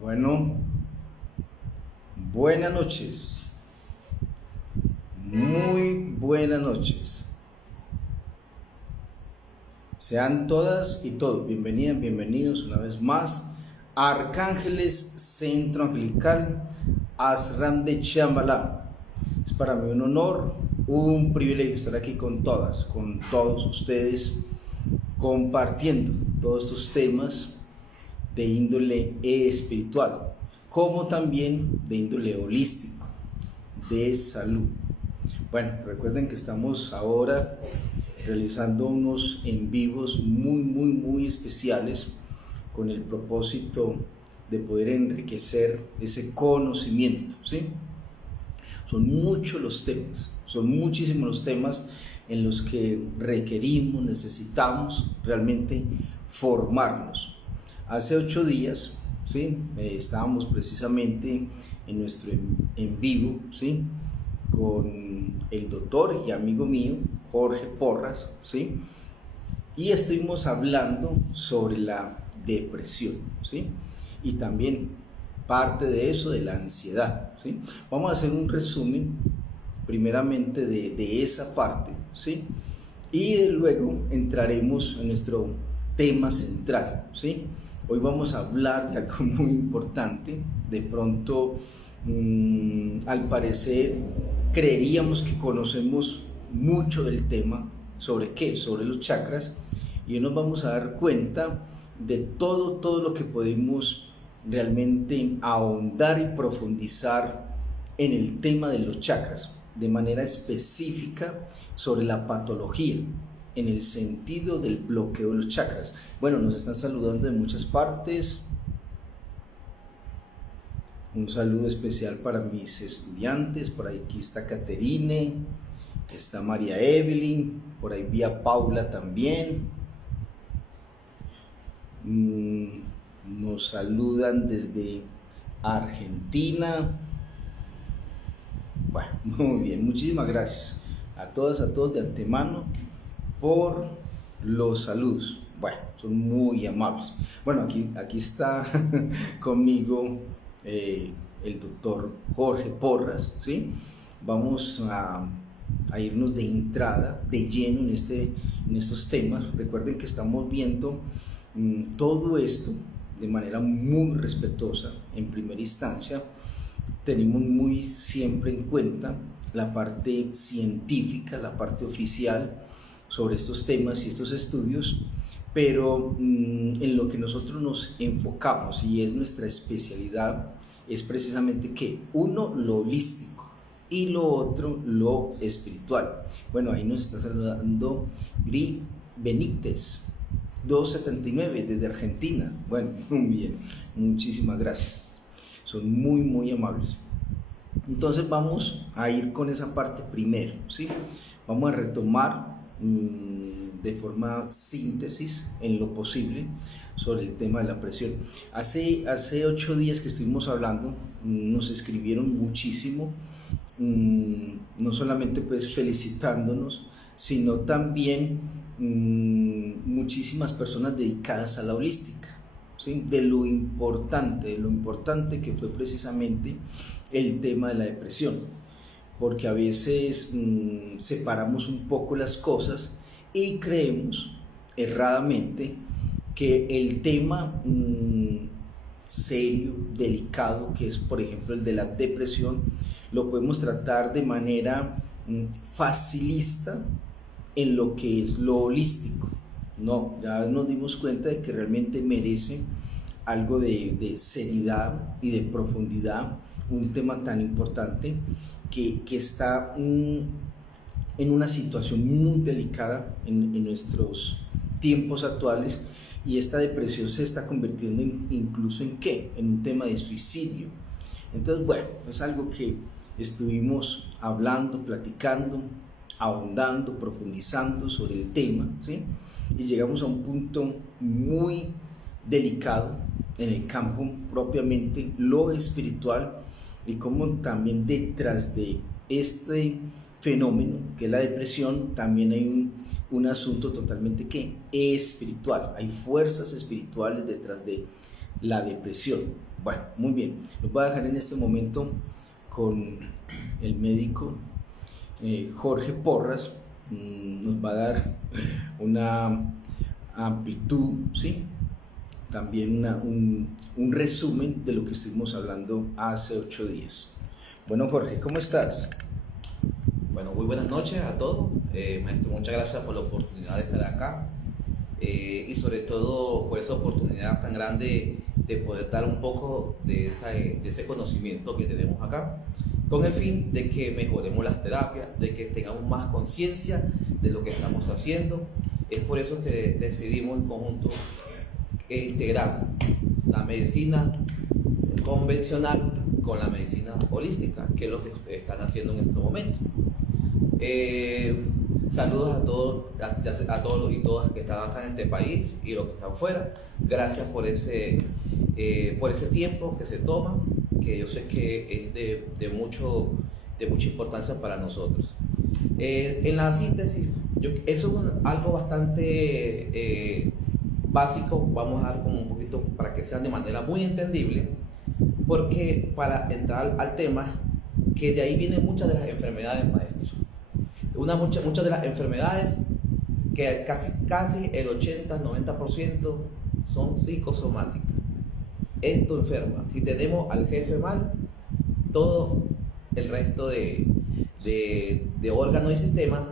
Bueno, buenas noches, muy buenas noches. Sean todas y todos bienvenidas, bienvenidos una vez más a Arcángeles Centro Angelical Asram de Chambalá. Es para mí un honor, un privilegio estar aquí con todas, con todos ustedes, compartiendo todos estos temas de índole espiritual, como también de índole holístico, de salud. Bueno, recuerden que estamos ahora realizando unos en vivos muy especiales con el propósito de poder enriquecer ese conocimiento, ¿sí? Son muchos los temas, son muchísimos los temas en los que requerimos, necesitamos realmente formarnos. Hace 8 días, ¿sí? Estábamos precisamente en nuestro en vivo, ¿sí? Con el doctor y amigo mío, Jorge Porras, ¿sí? Y estuvimos hablando sobre la depresión, ¿sí? Y también parte de eso, de la ansiedad, ¿sí? Vamos a hacer un resumen primeramente de esa parte, ¿sí? Y luego entraremos en nuestro tema central, ¿sí? Hoy vamos a hablar de algo muy importante. De pronto, al parecer, creeríamos que conocemos mucho del tema. ¿Sobre qué? Sobre los chakras. Y hoy nos vamos a dar cuenta de todo lo que podemos realmente ahondar y profundizar en el tema de los chakras, de manera específica sobre la patología, en el sentido del bloqueo de los chakras. Bueno, nos están saludando de muchas partes. Un saludo especial para mis estudiantes. Por aquí está Caterine, está María Evelyn, por ahí vi a Paula también. Nos saludan desde Argentina. Bueno, muy bien, muchísimas gracias a todos de antemano por los saludos. Bueno, son muy amables. Bueno, aquí está conmigo el doctor Jorge Porras, ¿sí? Vamos a irnos de entrada, de lleno en estos temas. Recuerden que estamos viendo todo esto de manera muy respetuosa. En primera instancia, tenemos muy siempre en cuenta la parte científica, la parte oficial sobre estos temas y estos estudios, pero en lo que nosotros nos enfocamos y es nuestra especialidad es precisamente que uno, lo holístico, y lo otro, lo espiritual. Bueno, ahí nos está saludando Gri Benítez 279 desde Argentina. Bueno, muy bien, muchísimas gracias, son muy amables. Entonces vamos a ir con esa parte primero, ¿sí? Vamos a retomar de forma síntesis en lo posible sobre el tema de la presión. Hace 8 días que estuvimos hablando, nos escribieron muchísimo, no solamente pues felicitándonos, sino también muchísimas personas dedicadas a la holística, ¿sí? De lo importante que fue precisamente el tema de la depresión, porque a veces separamos un poco las cosas y creemos erradamente que el tema serio, delicado, que es por ejemplo el de la depresión, lo podemos tratar de manera facilista en lo que es lo holístico. No, ya nos dimos cuenta de que realmente merece algo de seriedad y de profundidad, un tema tan importante que está en una situación muy delicada en nuestros tiempos actuales, y esta depresión se está convirtiendo incluso en un tema de suicidio. Entonces, bueno, es algo que estuvimos hablando, platicando, ahondando, profundizando sobre el tema, ¿sí? Y llegamos a un punto muy delicado en el campo propiamente lo espiritual, y como también detrás de este fenómeno que es la depresión también hay un asunto totalmente espiritual. Hay fuerzas espirituales detrás de la depresión. Bueno, muy bien. Los voy a dejar en este momento con el médico Jorge Porras. Nos va a dar una amplitud, ¿sí? También un resumen de lo que estuvimos hablando hace 8 días. Bueno, Jorge, ¿cómo estás? Bueno, muy buenas noches a todos. Maestro, muchas gracias por la oportunidad de estar acá y sobre todo por esa oportunidad tan grande de poder dar un poco de ese conocimiento que tenemos acá, con el fin de que mejoremos las terapias, de que tengamos más conciencia de lo que estamos haciendo. Es por eso que decidimos en conjunto integrar la medicina convencional con la medicina holística, que es lo que ustedes están haciendo en estos momentos. Saludos a todos y todas que están acá en este país y los que están fuera. Gracias por ese tiempo que se toma, que yo sé que es de mucha importancia para nosotros. En la síntesis, eso es algo bastante básico. Vamos a dar como un poquito para que sea de manera muy entendible, porque para entrar al tema, que de ahí vienen muchas de las enfermedades, maestro. Muchas de las enfermedades, que casi el 80-90% son psicosomáticas. Esto enferma. Si tenemos al jefe mal, todo el resto de órganos y sistemas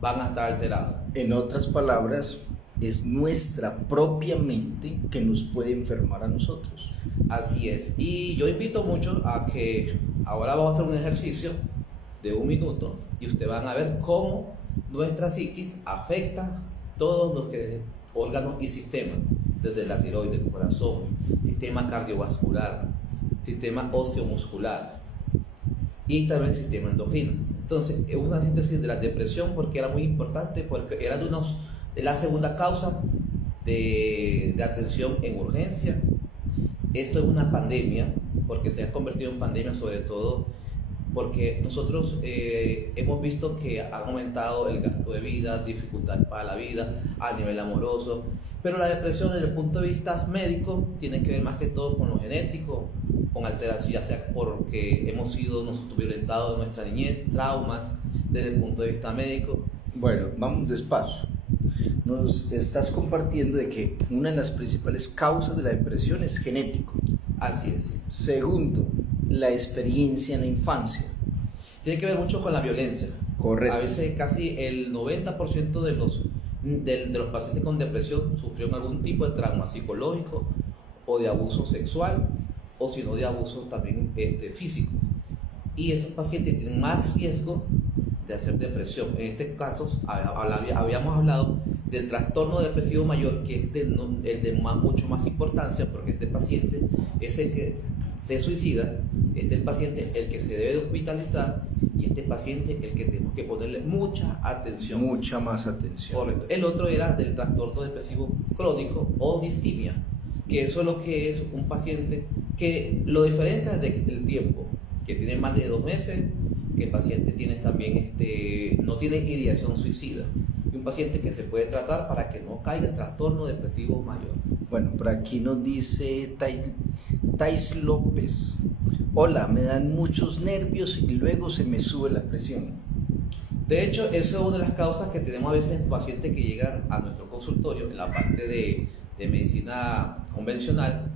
van a estar alterados. En otras palabras, es nuestra propia mente que nos puede enfermar a nosotros. Así es. Y yo invito mucho a que ahora vamos a hacer un ejercicio de 1 minuto y ustedes van a ver cómo nuestra psiquis afecta todos los órganos y sistemas, desde la tiroides, el corazón, sistema cardiovascular, sistema osteomuscular y también el sistema endocrino. Entonces, es una síntesis de la depresión, porque era muy importante, porque era de la segunda causa de atención en urgencia. Esto es una pandemia, porque se ha convertido en pandemia, sobre todo porque nosotros hemos visto que ha aumentado el gasto de vida, dificultades para la vida a nivel amoroso, pero la depresión desde el punto de vista médico tiene que ver más que todo con lo genético, con alteración, ya sea porque hemos sido nosotros violentados en nuestra niñez, traumas desde el punto de vista médico. Bueno, vamos despacio. Nos estás compartiendo de que una de las principales causas de la depresión es genético. Así es. Segundo, la experiencia en la infancia. Tiene que ver mucho con la violencia. Correcto. A veces casi el 90% de los pacientes con depresión sufrieron algún tipo de trauma psicológico o de abuso sexual, o si no de abuso también físico. Y esos pacientes tienen más riesgo de hacer depresión. En este caso habíamos hablado del trastorno depresivo mayor, que es el de mucho más importancia, porque este paciente es el que se suicida, este es el paciente el que se debe de hospitalizar, y este paciente el que tenemos que ponerle mucha atención. Mucha más atención. Correcto. El otro era del trastorno depresivo crónico o distimia, que eso es lo que es un paciente que lo diferencia del tiempo, que tiene más de 2 meses, que el paciente tiene también no tiene ideación suicida, y un paciente que se puede tratar para que no caiga en trastorno depresivo mayor. Bueno, por aquí nos dice Tais López: hola, me dan muchos nervios y luego se me sube la presión. De hecho, eso es una de las causas que tenemos a veces en pacientes que llegan a nuestro consultorio en la parte de medicina convencional,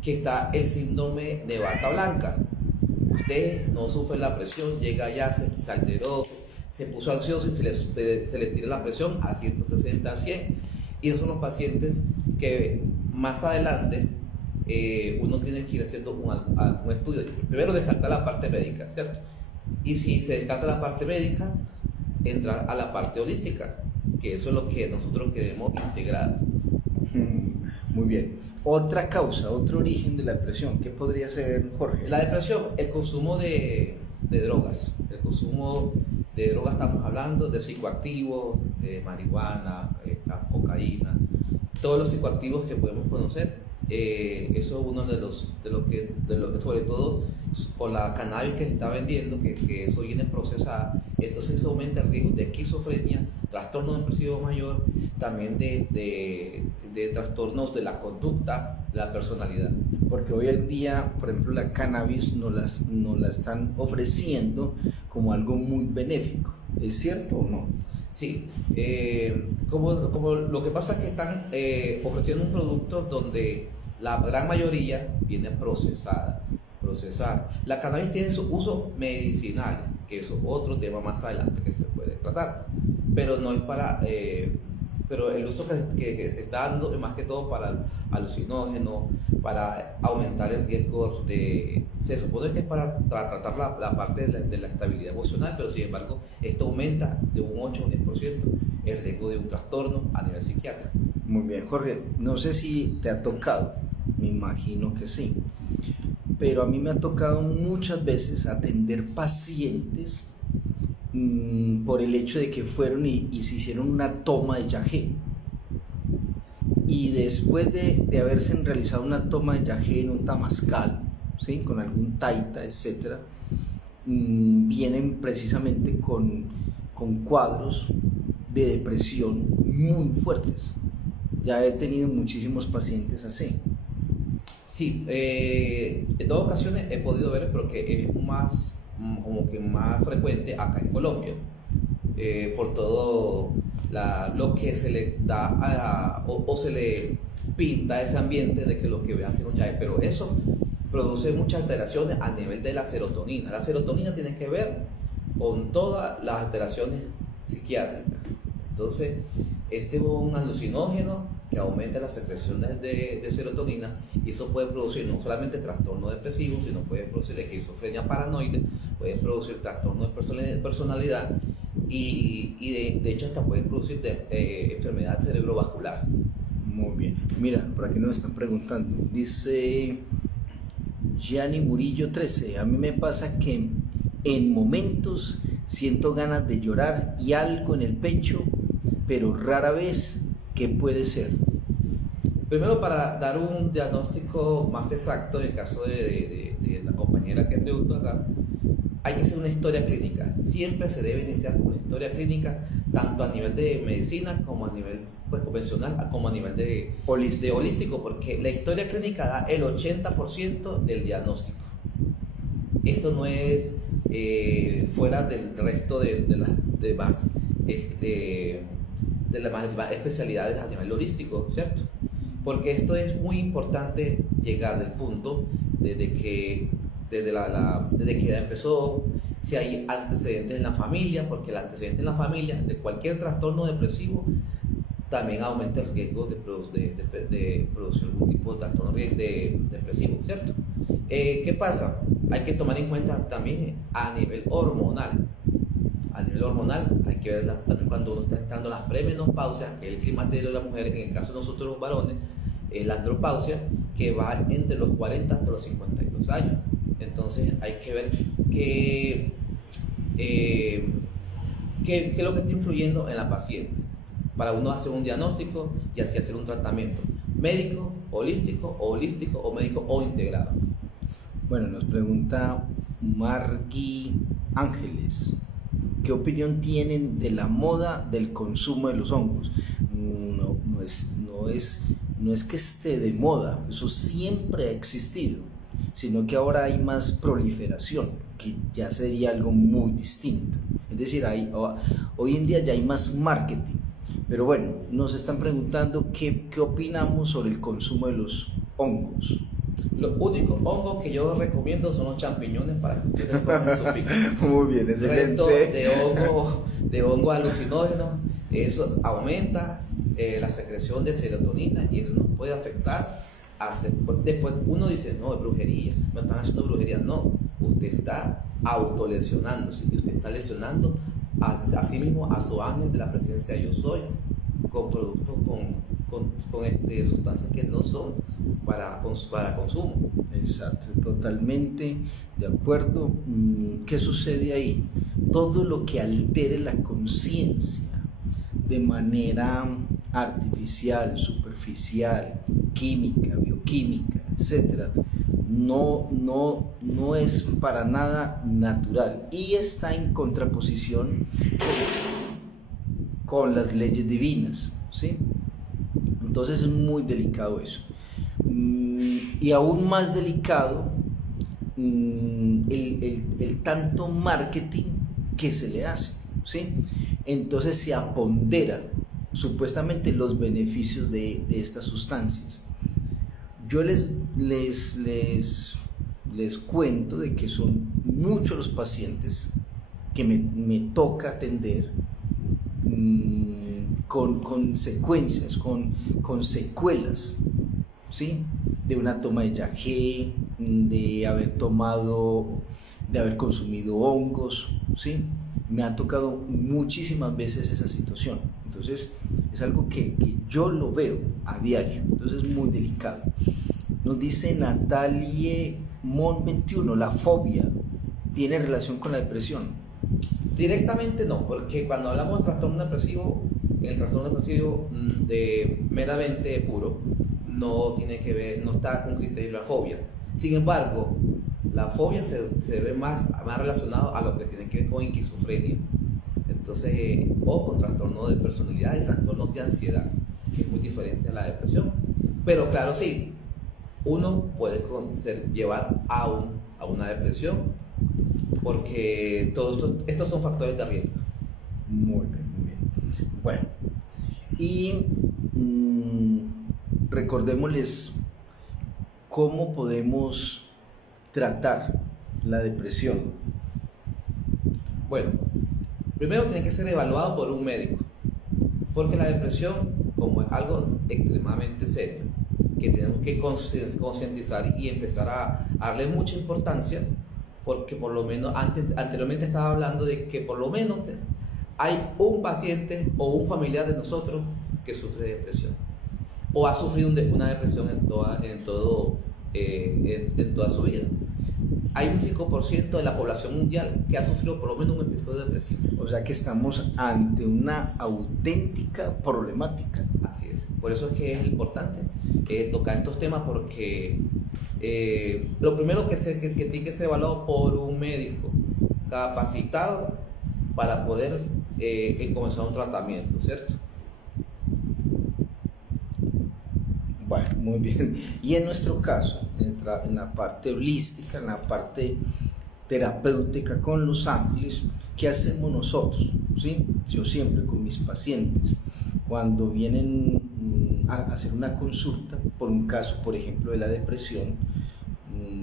que está el síndrome de bata blanca. Usted no sufre la presión, llega allá, se alteró, se puso ansioso y se le tira la presión a 160, a 100. Y esos son los pacientes que más adelante uno tiene que ir haciendo un estudio. Primero descartar la parte médica, ¿cierto? Y si se descarta la parte médica, entrar a la parte holística, que eso es lo que nosotros queremos integrar. Muy bien. Otra causa, otro origen de la depresión, ¿qué podría ser, Jorge? La depresión, el consumo de drogas. El consumo de drogas, estamos hablando de psicoactivos, de marihuana, cocaína, todos los psicoactivos que podemos conocer. Eso es uno de los que, sobre todo con la cannabis que se está vendiendo, que eso viene procesada. Entonces eso aumenta el riesgo de esquizofrenia, trastorno depresivo mayor, también de trastornos de la conducta, la personalidad. porque hoy en día, por ejemplo, la cannabis nos la están ofreciendo como algo muy benéfico. ¿Es cierto o no? Sí, como lo que pasa es que están ofreciendo un producto donde la gran mayoría viene procesada. La cannabis tiene su uso medicinal, que eso es otro tema más adelante que se puede tratar, pero no es para, pero el uso que se está dando es más que todo para alucinógeno, para aumentar el riesgo se supone que es para tratar la parte de la estabilidad emocional, pero sin embargo esto aumenta de un 8 a un 10% el riesgo de un trastorno a nivel psiquiátrico. Muy bien, Jorge, no sé si te ha tocado, me imagino que sí, pero a mí me ha tocado muchas veces atender pacientes por el hecho de que fueron y se hicieron una toma de yagé. Y después de haberse realizado una toma de yagé en un temazcal, ¿sí? Con algún taita, etc., vienen precisamente con cuadros de depresión muy fuertes. Ya he tenido muchísimos pacientes así. Sí, en dos ocasiones he podido ver, pero que es más, como que más frecuente acá en Colombia, por todo lo que se le da o se le pinta ese ambiente de que lo que ve hacer un yae, pero eso produce muchas alteraciones a nivel de la serotonina. La serotonina tiene que ver con todas las alteraciones psiquiátricas. Entonces, este es un alucinógeno que aumenta las secreciones de serotonina, y eso puede producir no solamente trastorno depresivo, sino puede producir esquizofrenia paranoide, puede producir trastorno de personalidad y de hecho hasta puede producir enfermedad cerebrovascular. Muy bien. Mira, por aquí nos están preguntando. Dice Gianni Murillo 13. A mí me pasa que en momentos siento ganas de llorar y algo en el pecho, pero rara vez. ¿Qué puede ser? Primero, para dar un diagnóstico más exacto, en el caso de la compañera que preguntó acá, hay que hacer una historia clínica. Siempre se debe iniciar con una historia clínica, tanto a nivel de medicina como a nivel convencional, como a nivel de holístico, porque la historia clínica da el 80% del diagnóstico. Esto no es fuera del resto de las más especialidades a nivel holístico, ¿cierto? Porque esto es muy importante llegar del punto desde que ya empezó, si hay antecedentes en la familia, porque el antecedente en la familia de cualquier trastorno depresivo también aumenta el riesgo de producir algún tipo de trastorno depresivo, ¿cierto? ¿Qué pasa? Hay que tomar en cuenta también a nivel hormonal. A nivel hormonal hay que ver también cuando uno está entrando en las premenopausias, que es el climaterio de la mujer, en el caso de nosotros los varones, es la andropausia, que va entre los 40 hasta los 52 años. Entonces hay que ver qué es lo que está influyendo en la paciente, para uno hacer un diagnóstico y así hacer un tratamiento médico, holístico o médico o integrado. Bueno, nos pregunta Margui Ángeles. ¿Qué opinión tienen de la moda del consumo de los hongos? No es que esté de moda, eso siempre ha existido, sino que ahora hay más proliferación, que ya sería algo muy distinto. Es decir, hoy en día ya hay más marketing. Pero bueno, nos están preguntando qué opinamos sobre el consumo de los hongos. Los únicos hongos que yo recomiendo son los champiñones para que ustedes coman su pizza. Muy bien, excelente. El resto de hongos alucinógenos, eso aumenta la secreción de serotonina y eso nos puede afectar. Después uno dice, no, es brujería, me están haciendo brujería. No, usted está autolesionándose y usted está lesionando a sí mismo, a su ángel de la presencia yo soy, con productos con sustancias que no son para consumo. Exacto, totalmente de acuerdo. ¿Qué sucede ahí? Todo lo que altere la conciencia de manera artificial, superficial, química, bioquímica, etc., no es para nada natural y está en contraposición con las leyes divinas, ¿sí? Entonces es muy delicado eso. Y aún más delicado, el tanto marketing que se le hace, ¿sí? Entonces se apondera supuestamente los beneficios de estas sustancias. Yo les cuento de que son muchos los pacientes que me toca atender con consecuencias, con secuelas, ¿sí? De una toma de yagé, de haber consumido hongos, ¿sí? Me ha tocado muchísimas veces esa situación. Entonces es algo que yo lo veo a diario, entonces es muy delicado. Nos dice Natalie Mon 21, la fobia tiene relación con la depresión. Directamente no, porque cuando hablamos de trastorno depresivo, el trastorno depresivo de meramente puro no tiene que ver, no está con criterio de la fobia. Sin embargo, la fobia se ve más relacionado a lo que tiene que ver con esquizofrenia. Entonces, o con trastorno de personalidad y trastornos de ansiedad, que es muy diferente a la depresión. Pero claro, sí, uno puede llevar a una depresión, porque todos estos son factores de riesgo. Muy bien, muy bien. Bueno, y recordémosles cómo podemos tratar la depresión. Bueno, primero tiene que ser evaluado por un médico, porque la depresión, como es algo extremadamente serio, que tenemos que concientizar y empezar a darle mucha importancia, porque por lo menos anteriormente estaba hablando de que por lo menos hay un paciente o un familiar de nosotros que sufre de depresión o ha sufrido una depresión en toda su vida. Hay un 5% de la población mundial que ha sufrido por lo menos un episodio depresivo. O sea que estamos ante una auténtica problemática. Así es. Por eso es que es importante tocar estos temas, porque lo primero que tiene que ser evaluado por un médico capacitado para poder comenzar un tratamiento, ¿cierto? Bueno, muy bien. Y en nuestro caso, en la parte holística, en la parte terapéutica con los ángeles, ¿qué hacemos nosotros? ¿Sí? Yo siempre con mis pacientes, cuando vienen a hacer una consulta por un caso, por ejemplo, de la depresión,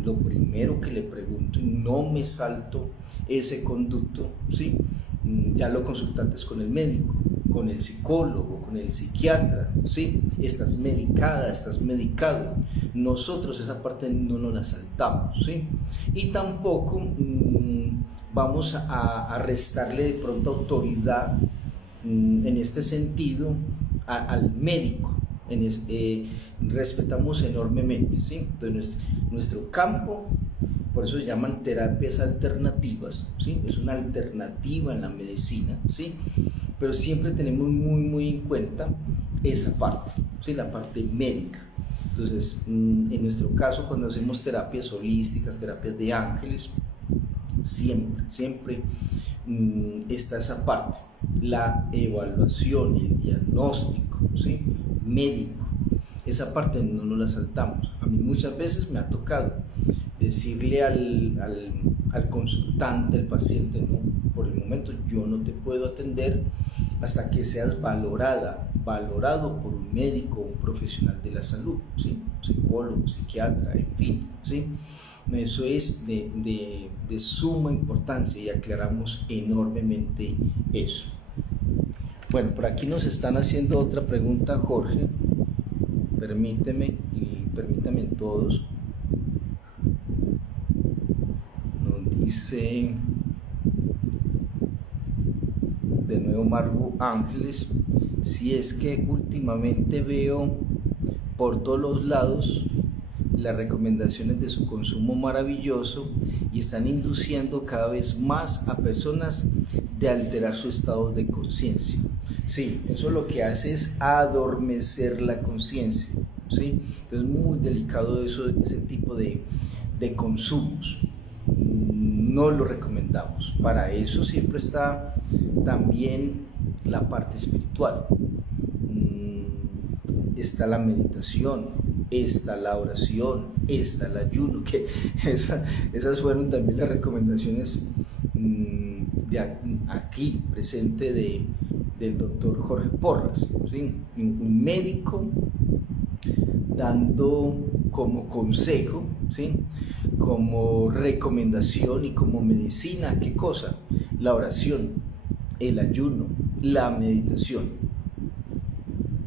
lo primero que le pregunto, y no me salto ese conducto, ¿sí? Ya lo consultaste con el médico, con el psicólogo, con el psiquiatra, ¿sí? Estás medicada, estás medicado. Nosotros esa parte no nos la saltamos, ¿sí? Y tampoco vamos a restarle de pronto autoridad en este sentido al médico. Respetamos enormemente, ¿sí? Entonces nuestro campo, por eso se llaman terapias alternativas, ¿sí? Es una alternativa en la medicina, ¿sí? Pero siempre tenemos muy en cuenta esa parte, ¿sí? La parte médica. Entonces, en nuestro caso, cuando hacemos terapias holísticas, terapias de ángeles, siempre está esa parte, la evaluación y el diagnóstico, ¿sí? Médico. Esa parte no nos la saltamos. A mí muchas veces me ha tocado decirle al consultante, al paciente, no, por el momento yo no te puedo atender hasta que seas valorado por un médico, un profesional de la salud, ¿sí? Psicólogo, psiquiatra, en fin, ¿sí? Eso es de suma importancia y aclaramos enormemente eso. Bueno, por aquí nos están haciendo otra pregunta, Jorge. Permíteme todos. Nos dice de nuevo Margo Ángeles, si es que últimamente veo por todos los lados las recomendaciones de su consumo maravilloso y están induciendo cada vez más a personas de alterar su estado de conciencia. Sí, eso lo que hace es adormecer la conciencia, ¿sí? Entonces muy delicado ese tipo de consumos. No lo recomendamos. Para eso siempre está también la parte espiritual. Está la meditación, está la oración, está el ayuno, que esas fueron también las recomendaciones de aquí presente del doctor Jorge Porras, ¿sí? Un médico dando como consejo, ¿sí? Como recomendación y como medicina, ¿qué cosa? La oración, el ayuno, la meditación.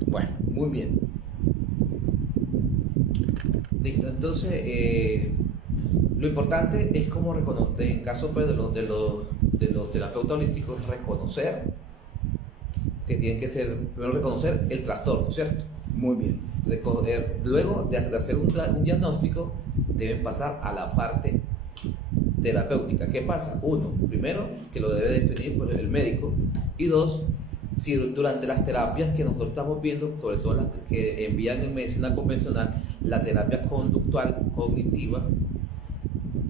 Bueno, muy bien. Listo, entonces lo importante es como reconocer, en caso pues, de los terapeutas holísticos, reconocer que tienen que ser, primero reconocer el trastorno, ¿cierto? Muy bien. Luego de hacer un diagnóstico, deben pasar a la parte terapéutica. ¿Qué pasa? Uno, primero, que lo debe definir pues, el médico. Y dos, si durante las terapias que nosotros estamos viendo, sobre todo las que envían en medicina convencional, la terapia conductual, cognitiva,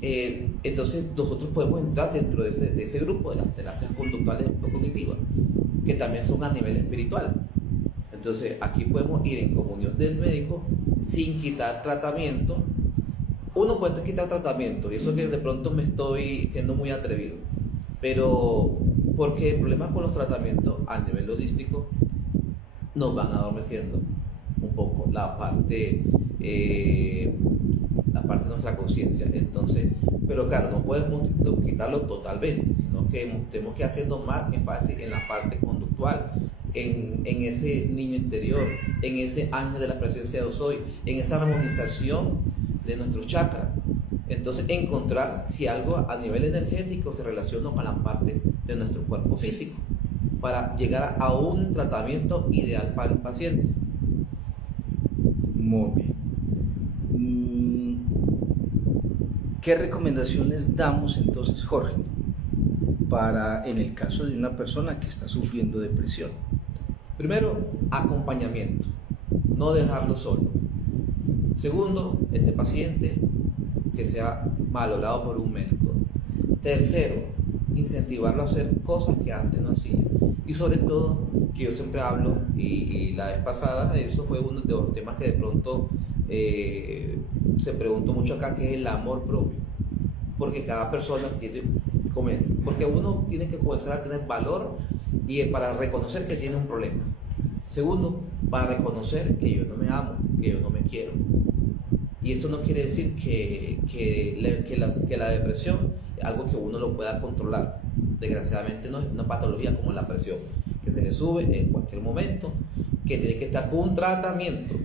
entonces nosotros podemos entrar dentro de ese grupo de las terapias conductuales o cognitivas, que también son a nivel espiritual. Entonces aquí podemos ir en comunión del médico sin quitar tratamiento. Uno puede quitar tratamiento, y eso que de pronto me estoy siendo muy atrevido, pero porque el problema con los tratamientos a nivel holístico nos van adormeciendo un poco la parte de nuestra conciencia. Entonces, pero claro, no podemos quitarlo totalmente, sino que tenemos que hacernos más énfasis en la parte conductual, en ese niño interior, en ese ángel de la presencia de Soy, en esa armonización de nuestros chakras. Entonces, encontrar si algo a nivel energético se relaciona con la parte de nuestro cuerpo físico para llegar a un tratamiento ideal para el paciente. Muy bien. ¿Qué recomendaciones damos entonces, Jorge, para en el caso de una persona que está sufriendo depresión? Primero, acompañamiento, no dejarlo solo. Segundo, este paciente que sea valorado por un médico. Tercero, incentivarlo a hacer cosas que antes no hacía. Y sobre todo, que yo siempre hablo, y la vez pasada, eso fue uno de los temas que de pronto se preguntó mucho acá, que es el amor propio. Porque cada persona tiene, porque uno tiene que comenzar a tener valor y para reconocer que tiene un problema. Segundo, para reconocer que yo no me amo, que yo no me quiero. Y esto no quiere decir que la depresión es algo que uno lo pueda controlar. Desgraciadamente no es una patología como la presión, que se le sube en cualquier momento, que tiene que estar con un tratamiento.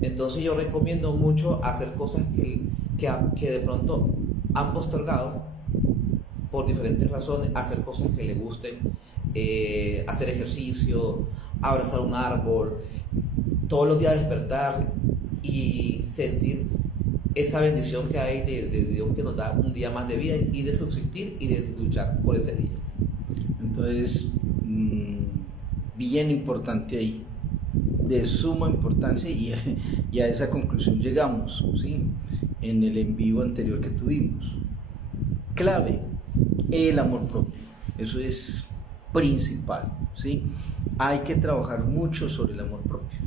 Entonces yo recomiendo mucho hacer cosas que de pronto han postergado por diferentes razones, hacer cosas que les gusten, hacer ejercicio, abrazar un árbol, todos los días despertar y sentir esa bendición que hay de Dios, que nos da un día más de vida y de subsistir y de luchar por ese día. Entonces, bien importante ahí, de suma importancia, y a esa conclusión llegamos, ¿sí? En el en vivo anterior que tuvimos. Clave, el amor propio, eso es principal, ¿sí? Hay que trabajar mucho sobre el amor propio,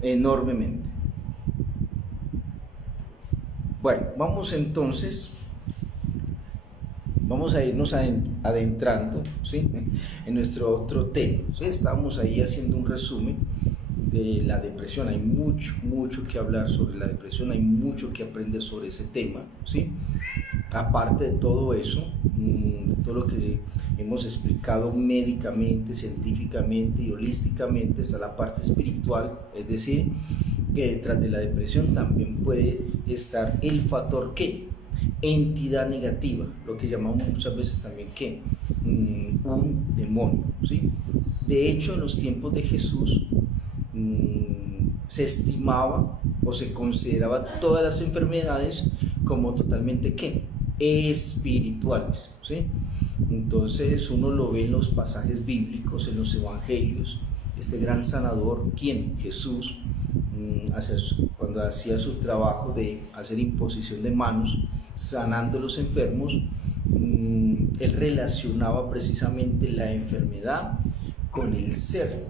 enormemente. Bueno, vamos entonces, vamos a irnos adentrando, ¿sí? En nuestro otro tema, ¿sí? Estamos ahí haciendo un resumen de la depresión. Hay mucho que hablar sobre la depresión, hay mucho que aprender sobre ese tema, ¿sí? Aparte de todo eso, de todo lo que hemos explicado médicamente, científicamente y holísticamente, está la parte espiritual, es decir, que detrás de la depresión también puede estar el factor ¿qué? Entidad negativa, lo que llamamos muchas veces también ¿qué? Un demonio, ¿sí? De hecho, en los tiempos de Jesús se estimaba o se consideraba todas las enfermedades como totalmente ¿qué? Espirituales, ¿sí? Entonces uno lo ve en los pasajes bíblicos, en los evangelios, este gran sanador, ¿quién? Jesús, cuando hacía su trabajo de hacer imposición de manos, sanando a los enfermos, él relacionaba precisamente la enfermedad con el ser.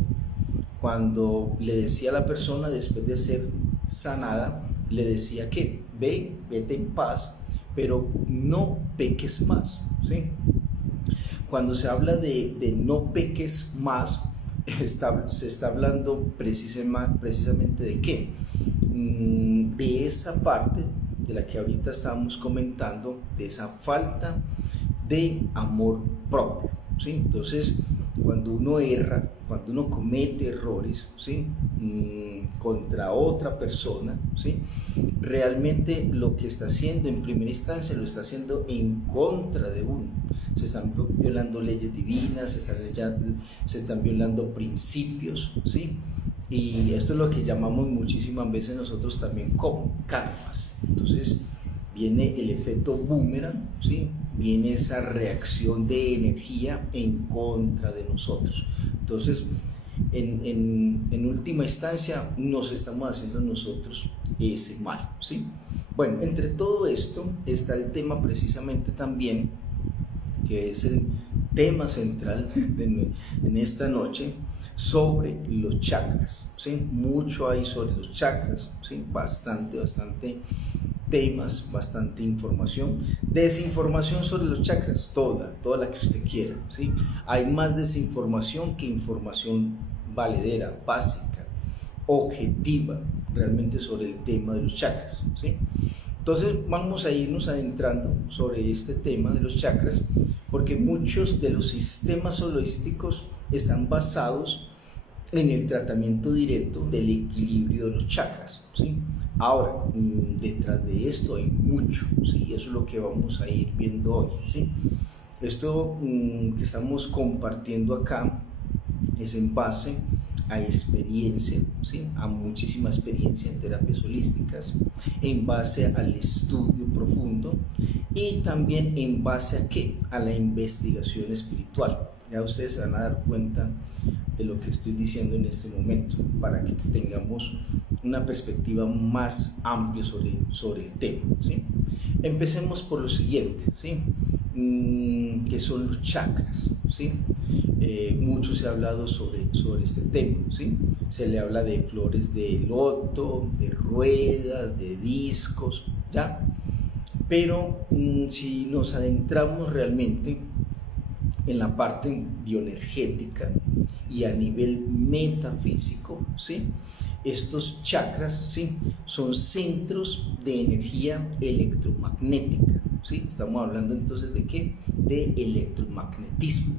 Cuando le decía a la persona, después de ser sanada, le decía que vete en paz, pero no peques más, ¿sí? Cuando se habla de no peques más, se está hablando precisamente de qué, de esa parte de la que ahorita estábamos comentando, de esa falta de amor propio, ¿sí? Entonces, cuando uno erra, cuando uno comete errores, ¿sí? Contra otra persona, ¿sí? Realmente lo que está haciendo en primera instancia lo está haciendo en contra de uno. Se están violando leyes divinas, se están violando principios, ¿sí? Y esto es lo que llamamos muchísimas veces nosotros también como karmas. Entonces viene el efecto boomerang, ¿sí? Viene esa reacción de energía en contra de nosotros. Entonces, en última instancia, nos estamos haciendo nosotros ese mal, ¿sí? Bueno, entre todo esto está el tema precisamente también, que es el tema central en esta noche, sobre los chakras, ¿sí? Mucho hay sobre los chakras, ¿sí? Bastante temas, bastante información, desinformación sobre los chakras, toda la que usted quiera, ¿sí? Hay más desinformación que información valedera, básica, objetiva, realmente sobre el tema de los chakras, ¿sí? Entonces vamos a irnos adentrando sobre este tema de los chakras, porque muchos de los sistemas holísticos están basados en el tratamiento directo del equilibrio de los chakras, ¿sí? Ahora, detrás de esto hay mucho, ¿sí? Eso es lo que vamos a ir viendo hoy, ¿sí? Esto que estamos compartiendo acá es en base a experiencia, ¿sí? A muchísima experiencia en terapias holísticas, en base al estudio profundo y también en base a ¿qué? A la investigación espiritual. Ya ustedes se van a dar cuenta de lo que estoy diciendo en este momento, para que tengamos una perspectiva más amplia sobre el tema, ¿sí? Empecemos por lo siguiente, ¿sí? Que son los chakras, ¿sí? Mucho se ha hablado sobre este tema, ¿sí? Se le habla de flores de loto, de ruedas, de discos, ¿ya? Pero si nos adentramos realmente en la parte bioenergética y a nivel metafísico, ¿sí? Estos chakras, ¿sí? Son centros de energía electromagnética, ¿sí? Estamos hablando entonces de ¿qué? De electromagnetismo.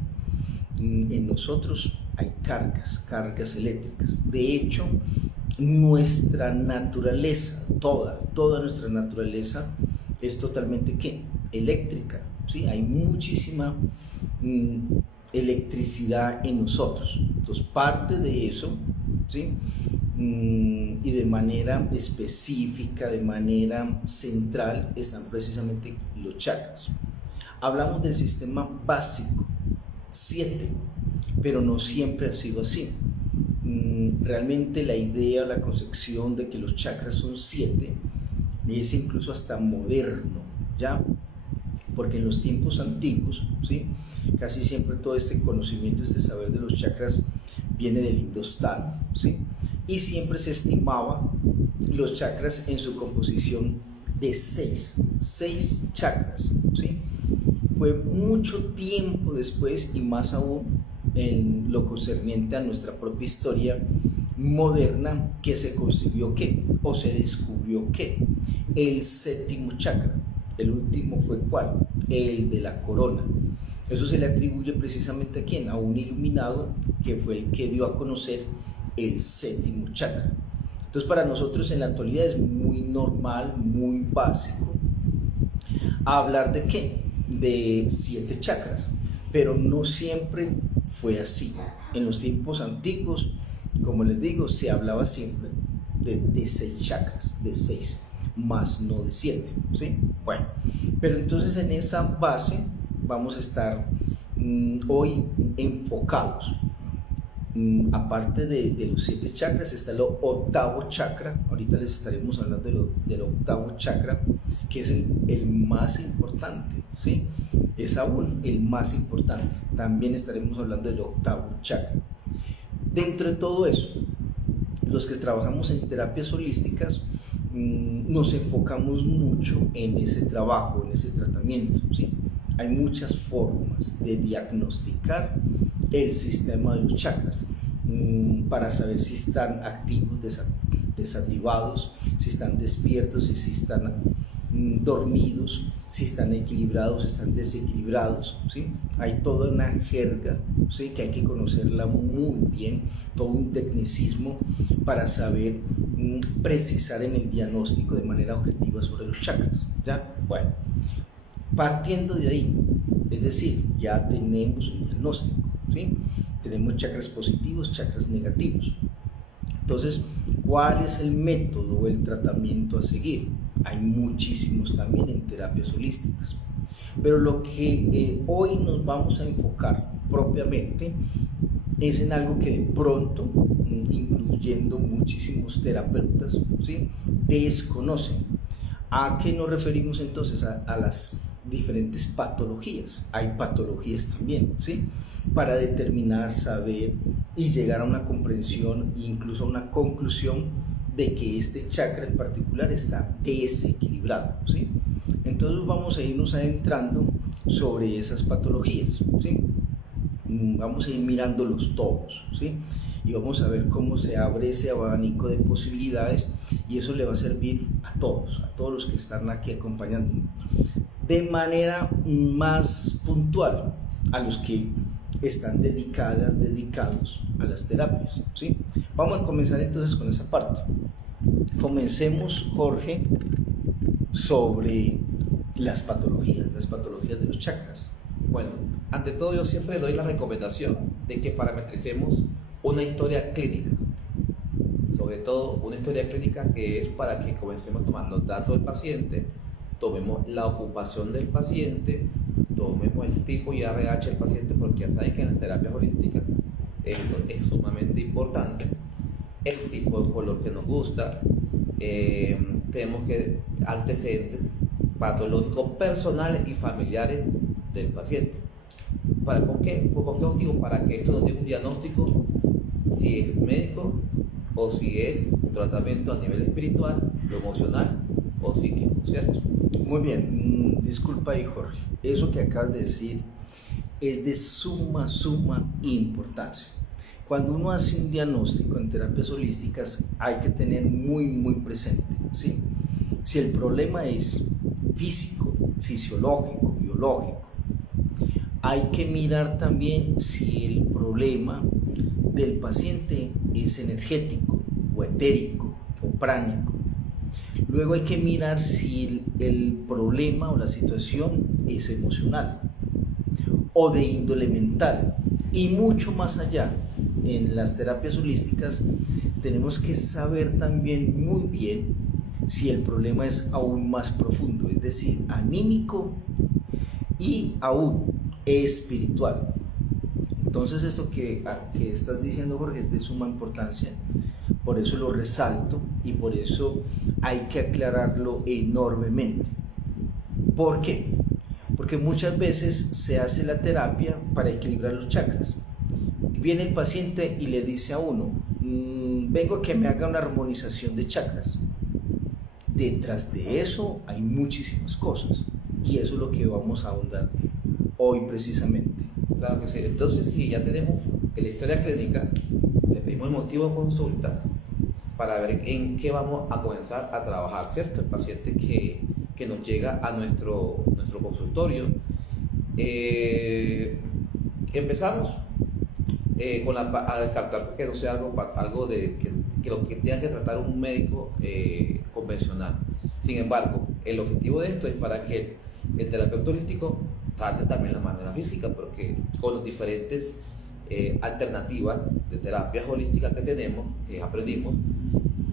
En nosotros hay cargas eléctricas. De hecho, nuestra naturaleza, toda nuestra naturaleza es totalmente ¿qué? Eléctrica, ¿sí? Hay muchísima electricidad en nosotros. Entonces, parte de eso, ¿sí? Y de manera específica, de manera central, están precisamente los chakras. Hablamos del sistema básico, 7, pero no siempre ha sido así. Realmente la idea, la concepción de que los chakras son 7 es incluso hasta moderno, ¿ya? Porque en los tiempos antiguos, ¿sí? Casi siempre todo este conocimiento, este saber de los chakras viene del Indostán, ¿sí? Y siempre se estimaba los chakras en su composición de 6 chakras, ¿sí? Fue mucho tiempo después, y más aún en lo concerniente a nuestra propia historia moderna, que se concibió ¿qué? O se descubrió ¿qué? El 7º chakra. El último fue ¿cuál? El de la corona. Eso se le atribuye precisamente a ¿quién? A un iluminado que fue el que dio a conocer el 7º chakra. Entonces, para nosotros en la actualidad es muy normal, muy básico hablar de ¿qué? De 7 chakras, pero no siempre fue así. En los tiempos antiguos, como les digo, se hablaba siempre de 6 chakras, de 6, más no de 7, ¿sí? Bueno, pero entonces en esa base vamos a estar hoy enfocados. Aparte de los 7 chakras, está el 8º chakra. Ahorita les estaremos hablando del 8º chakra, que es el más importante, ¿sí? Es aún el más importante. También estaremos hablando del 8º chakra. Dentro de todo eso, los que trabajamos en terapias holísticas nos enfocamos mucho en ese trabajo, en ese tratamiento, ¿sí? Hay muchas formas de diagnosticar el sistema de los chakras para saber si están activos, desactivados, si están despiertos, si están dormidos, si están equilibrados, si están desequilibrados, ¿sí? Hay toda una jerga, ¿sí? Que hay que conocerla muy bien, todo un tecnicismo para saber precisar en el diagnóstico de manera objetiva sobre los chakras, ¿ya? Bueno, partiendo de ahí, es decir, ya tenemos un diagnóstico, ¿sí? Tenemos chakras positivos, chakras negativos. Entonces, ¿cuál es el método o el tratamiento a seguir? Hay muchísimos también en terapias holísticas, pero lo que hoy nos vamos a enfocar propiamente es en algo que de pronto, incluyendo muchísimos terapeutas, ¿sí?, desconocen. ¿A qué nos referimos entonces? A las diferentes patologías. Hay patologías también, ¿sí?, para determinar, saber y llegar a una comprensión e incluso a una conclusión de que este chakra en particular está desequilibrado, ¿sí? Entonces vamos a irnos adentrando sobre esas patologías, ¿sí? Vamos a ir mirándolos todos, ¿sí? Y vamos a ver cómo se abre ese abanico de posibilidades, y eso le va a servir a todos los que están aquí acompañándonos, de manera más puntual a los que están dedicados a las terapias, ¿sí? Vamos a comenzar entonces con esa parte. Comencemos, Jorge, sobre las patologías de los chakras. Bueno, ante todo yo siempre doy la recomendación de que parametricemos una historia clínica, sobre todo una historia clínica que es para que comencemos a tomar los datos del paciente, tomemos la ocupación del paciente, tomemos el tipo y RH del paciente, porque ya saben que en las terapias holísticas esto es sumamente importante, el tipo de color que nos gusta, tenemos que antecedentes patológicos personales y familiares del paciente. ¿Con qué objetivo? Para que esto nos dé un diagnóstico, si es médico o si es un tratamiento a nivel espiritual, lo emocional o psíquico, ¿cierto? Muy bien, disculpa ahí, Jorge, eso que acabas de decir es de suma importancia. Cuando uno hace un diagnóstico en terapias holísticas hay que tener muy presente, ¿sí?, si el problema es físico, fisiológico, biológico. Hay que mirar también si el problema del paciente es energético o etérico o pránico. Luego hay que mirar si el problema o la situación es emocional o de índole mental. Y mucho más allá, en las terapias holísticas tenemos que saber también muy bien si el problema es aún más profundo, es decir, anímico y aún espiritual. Entonces esto que estás diciendo, Jorge, es de suma importancia, por eso lo resalto y por eso hay que aclararlo enormemente. ¿Por qué? Porque muchas veces se hace la terapia para equilibrar los chakras. Viene el paciente y le dice a uno, vengo a que me haga una armonización de chakras. Detrás de eso hay muchísimas cosas, y eso es lo que vamos a ahondar hoy precisamente. Claro que sí. Entonces, si ya tenemos la historia clínica, le pedimos el motivo de consulta para ver en qué vamos a comenzar a trabajar, ¿cierto? El paciente que nos llega a nuestro consultorio. Empezamos a descartar que no sea algo de que lo que tenga que tratar un médico convencional. Sin embargo, el objetivo de esto es para que el terapeuta holístico trate también la manera física, porque con las diferentes alternativas de terapias holísticas que tenemos, que aprendimos,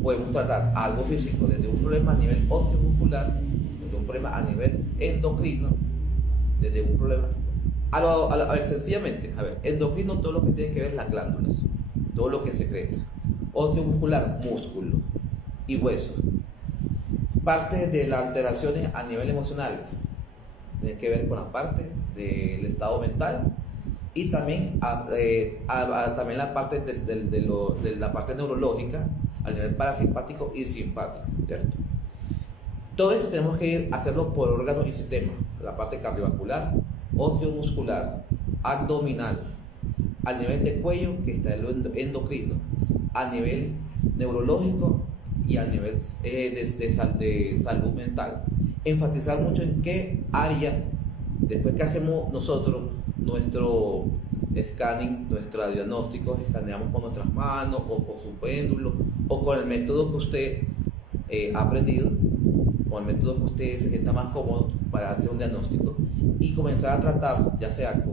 podemos tratar algo físico, desde un problema a nivel osteomuscular, desde un problema a nivel endocrino, desde un problema a ver, sencillamente, endocrino, todo lo que tiene que ver las glándulas, todo lo que secreta. Osteomuscular, músculo y hueso. Parte de las alteraciones a nivel emocional tiene que ver con la parte del estado mental, y también, también la parte de la parte neurológica, al nivel parasimpático y simpático, ¿cierto? Todo esto tenemos que ir a hacerlo por órganos y sistemas, la parte cardiovascular, osteomuscular, abdominal, al nivel de cuello, que está el endocrino, a nivel neurológico y al nivel de salud mental. Enfatizar mucho en qué área, después que hacemos nosotros nuestro scanning, nuestro diagnóstico, escaneamos con nuestras manos o con su péndulo o con el método que usted ha aprendido, con el método que usted se sienta más cómodo para hacer un diagnóstico y comenzar a tratar, ya sea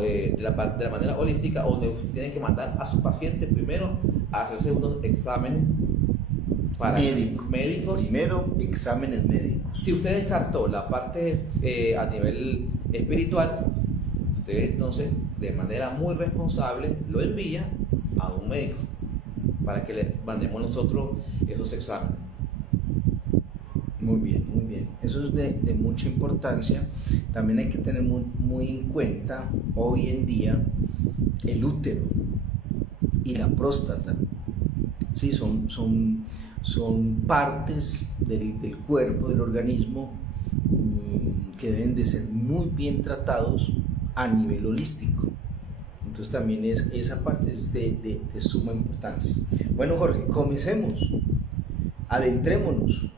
de la manera holística, donde usted tiene que mandar a su paciente primero a hacerse unos exámenes médicos. Primero, exámenes médicos. Si usted descartó la parte a nivel espiritual, usted entonces de manera muy responsable lo envía a un médico para que le mandemos nosotros esos exámenes. Muy bien, muy bien. Eso es de mucha importancia. También hay que tener muy en cuenta hoy en día el útero y la próstata. Sí, son partes del cuerpo, del organismo, que deben de ser muy bien tratados a nivel holístico. Entonces también esa parte es de suma importancia. Bueno, Jorge, comencemos, adentrémonos.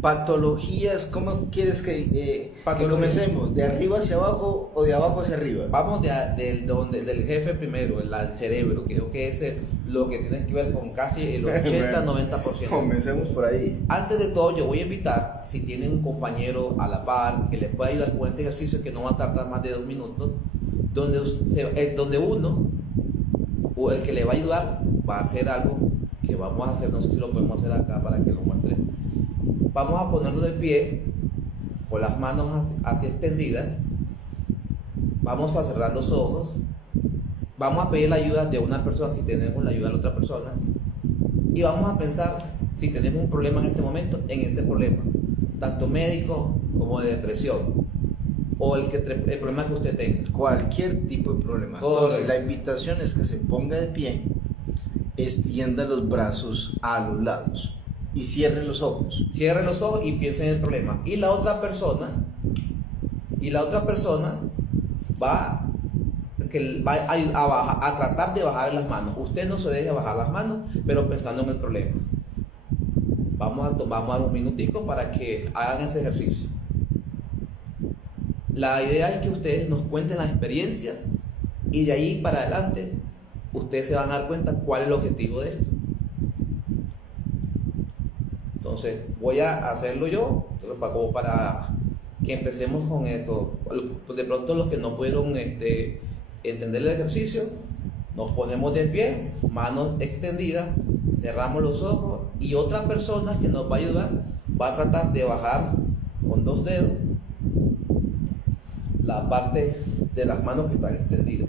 Patologías, ¿cómo quieres que comencemos? ¿De arriba hacia abajo o de abajo hacia arriba? Vamos del jefe primero, el cerebro, que creo que es lo que tiene que ver con casi el 80-90%. Comencemos por ahí. Antes de todo, yo voy a invitar, si tienen un compañero a la par que les pueda ayudar con este ejercicio que no va a tardar más de 2 minutos, donde uno o el que le va a ayudar va a hacer algo que vamos a hacer, no sé si lo podemos hacer acá para que lo muestre. Vamos a ponerlo de pie, con las manos así extendidas. Vamos a cerrar los ojos. Vamos a pedir la ayuda de una persona si tenemos la ayuda de la otra persona. Y vamos a pensar si tenemos un problema en este momento, en ese problema, tanto médico como de depresión, o el problema que usted tenga. Cualquier tipo de problema. Entonces, la invitación es que se ponga de pie, extienda los brazos a los lados y cierre los ojos. Cierre los ojos y piense en el problema. Y la otra persona va a tratar de bajar las manos. Usted no se deje bajar las manos, pero pensando en el problema. Vamos a dar un minutico para que hagan ese ejercicio. La idea es que ustedes nos cuenten la experiencia y de ahí para adelante ustedes se van a dar cuenta cuál es el objetivo de esto. Entonces voy a hacerlo yo, como para que empecemos con esto. De pronto los que no pudieron entender el ejercicio, nos ponemos de pie, manos extendidas, cerramos los ojos y otra persona que nos va a ayudar va a tratar de bajar con 2 dedos la parte de las manos que están extendidas,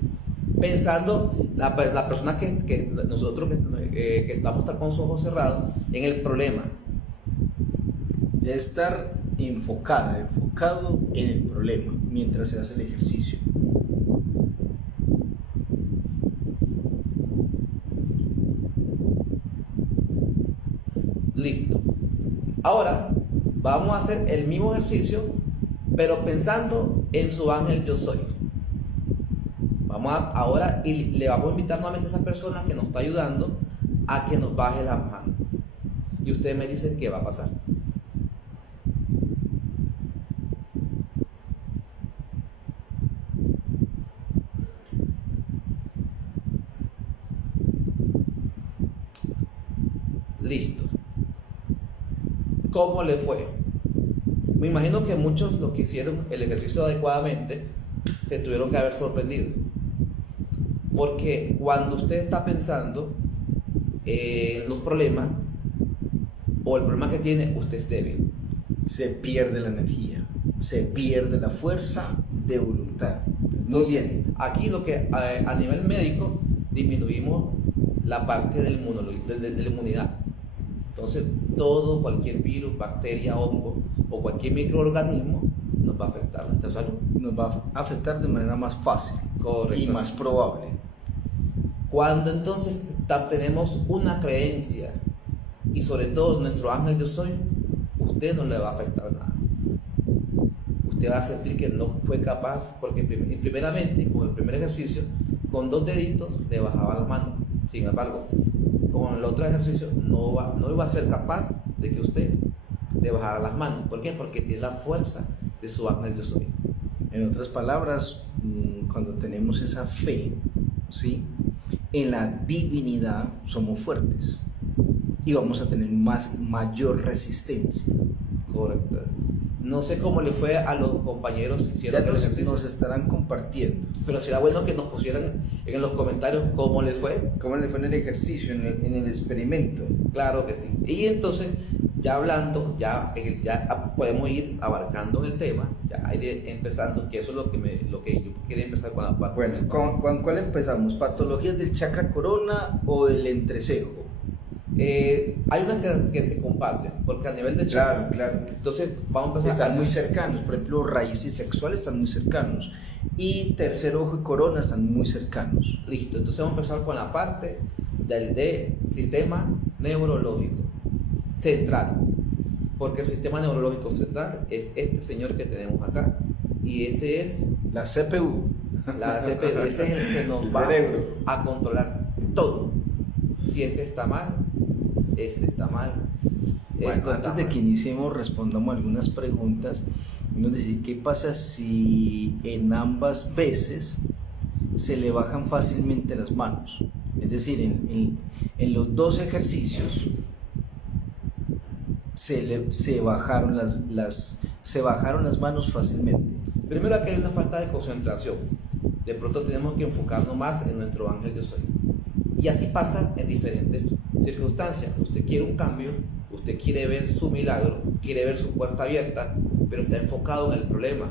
pensando la persona que nosotros que estamos con los ojos cerrados en el problema. De estar enfocado en el problema mientras se hace el ejercicio. Listo. Ahora vamos a hacer el mismo ejercicio, pero pensando en su ángel yo soy. Ahora y le vamos a invitar nuevamente a esa persona que nos está ayudando a que nos baje la mano. Y ustedes me dicen qué va a pasar. Listo. ¿Cómo le fue? Me imagino que muchos los que hicieron el ejercicio adecuadamente se tuvieron que haber sorprendido. Porque cuando usted está pensando en los problemas o el problema que tiene, usted es débil. Se pierde la energía, se pierde la fuerza de voluntad. Muy bien. Aquí lo que a nivel médico disminuimos la parte de la inmunidad. Entonces cualquier virus, bacteria, hongo o cualquier microorganismo nos va a afectar nuestra salud. Nos va a afectar de manera más fácil. Correcto. Y más probable. Cuando entonces tenemos una creencia y sobre todo nuestro ángel yo soy, usted no le va a afectar nada. Usted va a sentir que no fue capaz, porque primeramente, con el primer ejercicio, con 2 deditos le bajaba la mano. Sin embargo, con el otro ejercicio no iba a ser capaz de que usted le bajara las manos. ¿Por qué? Porque tiene la fuerza de su ángel yo soy. En otras palabras, cuando tenemos esa fe, ¿sí?, en la divinidad, somos fuertes y vamos a tener mayor resistencia. Correcto. No sé cómo le fue a los compañeros que hicieron el ejercicio. Nos estarán compartiendo. Pero será bueno que nos pusieran en los comentarios cómo les fue. ¿Cómo le fue en el ejercicio, en el experimento? Claro que sí. Y entonces, ya hablando, ya podemos ir abarcando el tema, ya ir empezando, que eso es lo que yo quería empezar con la parte. Bueno, ¿con cuál empezamos? ¿Patologías del chakra corona o del entrecejo? Hay unas que se comparten, porque a nivel de chakra. Claro. Entonces, vamos a empezar. Están muy cercanos, por ejemplo, raíces sexuales están muy cercanos. Y tercer ojo y corona están muy cercanos. Listo, entonces vamos a empezar con la parte del sistema neurológico central. Porque el sistema neurológico central es este señor que tenemos acá. Y ese es la CPU. Ese es el que nos va cerebro a controlar todo. Si este está mal, este está mal. Bueno, antes de que iniciemos, respondamos algunas preguntas. Nos dice, ¿qué pasa si en ambas veces se le bajan fácilmente las manos? Es decir, en los 2 ejercicios se bajaron las manos fácilmente. Primero, aquí hay una falta de concentración. De pronto tenemos que enfocarnos más en nuestro ángel yo soy. Y así pasa en diferentes circunstancias. Usted quiere un cambio, usted quiere ver su milagro, quiere ver su puerta abierta, pero está enfocado en el problema,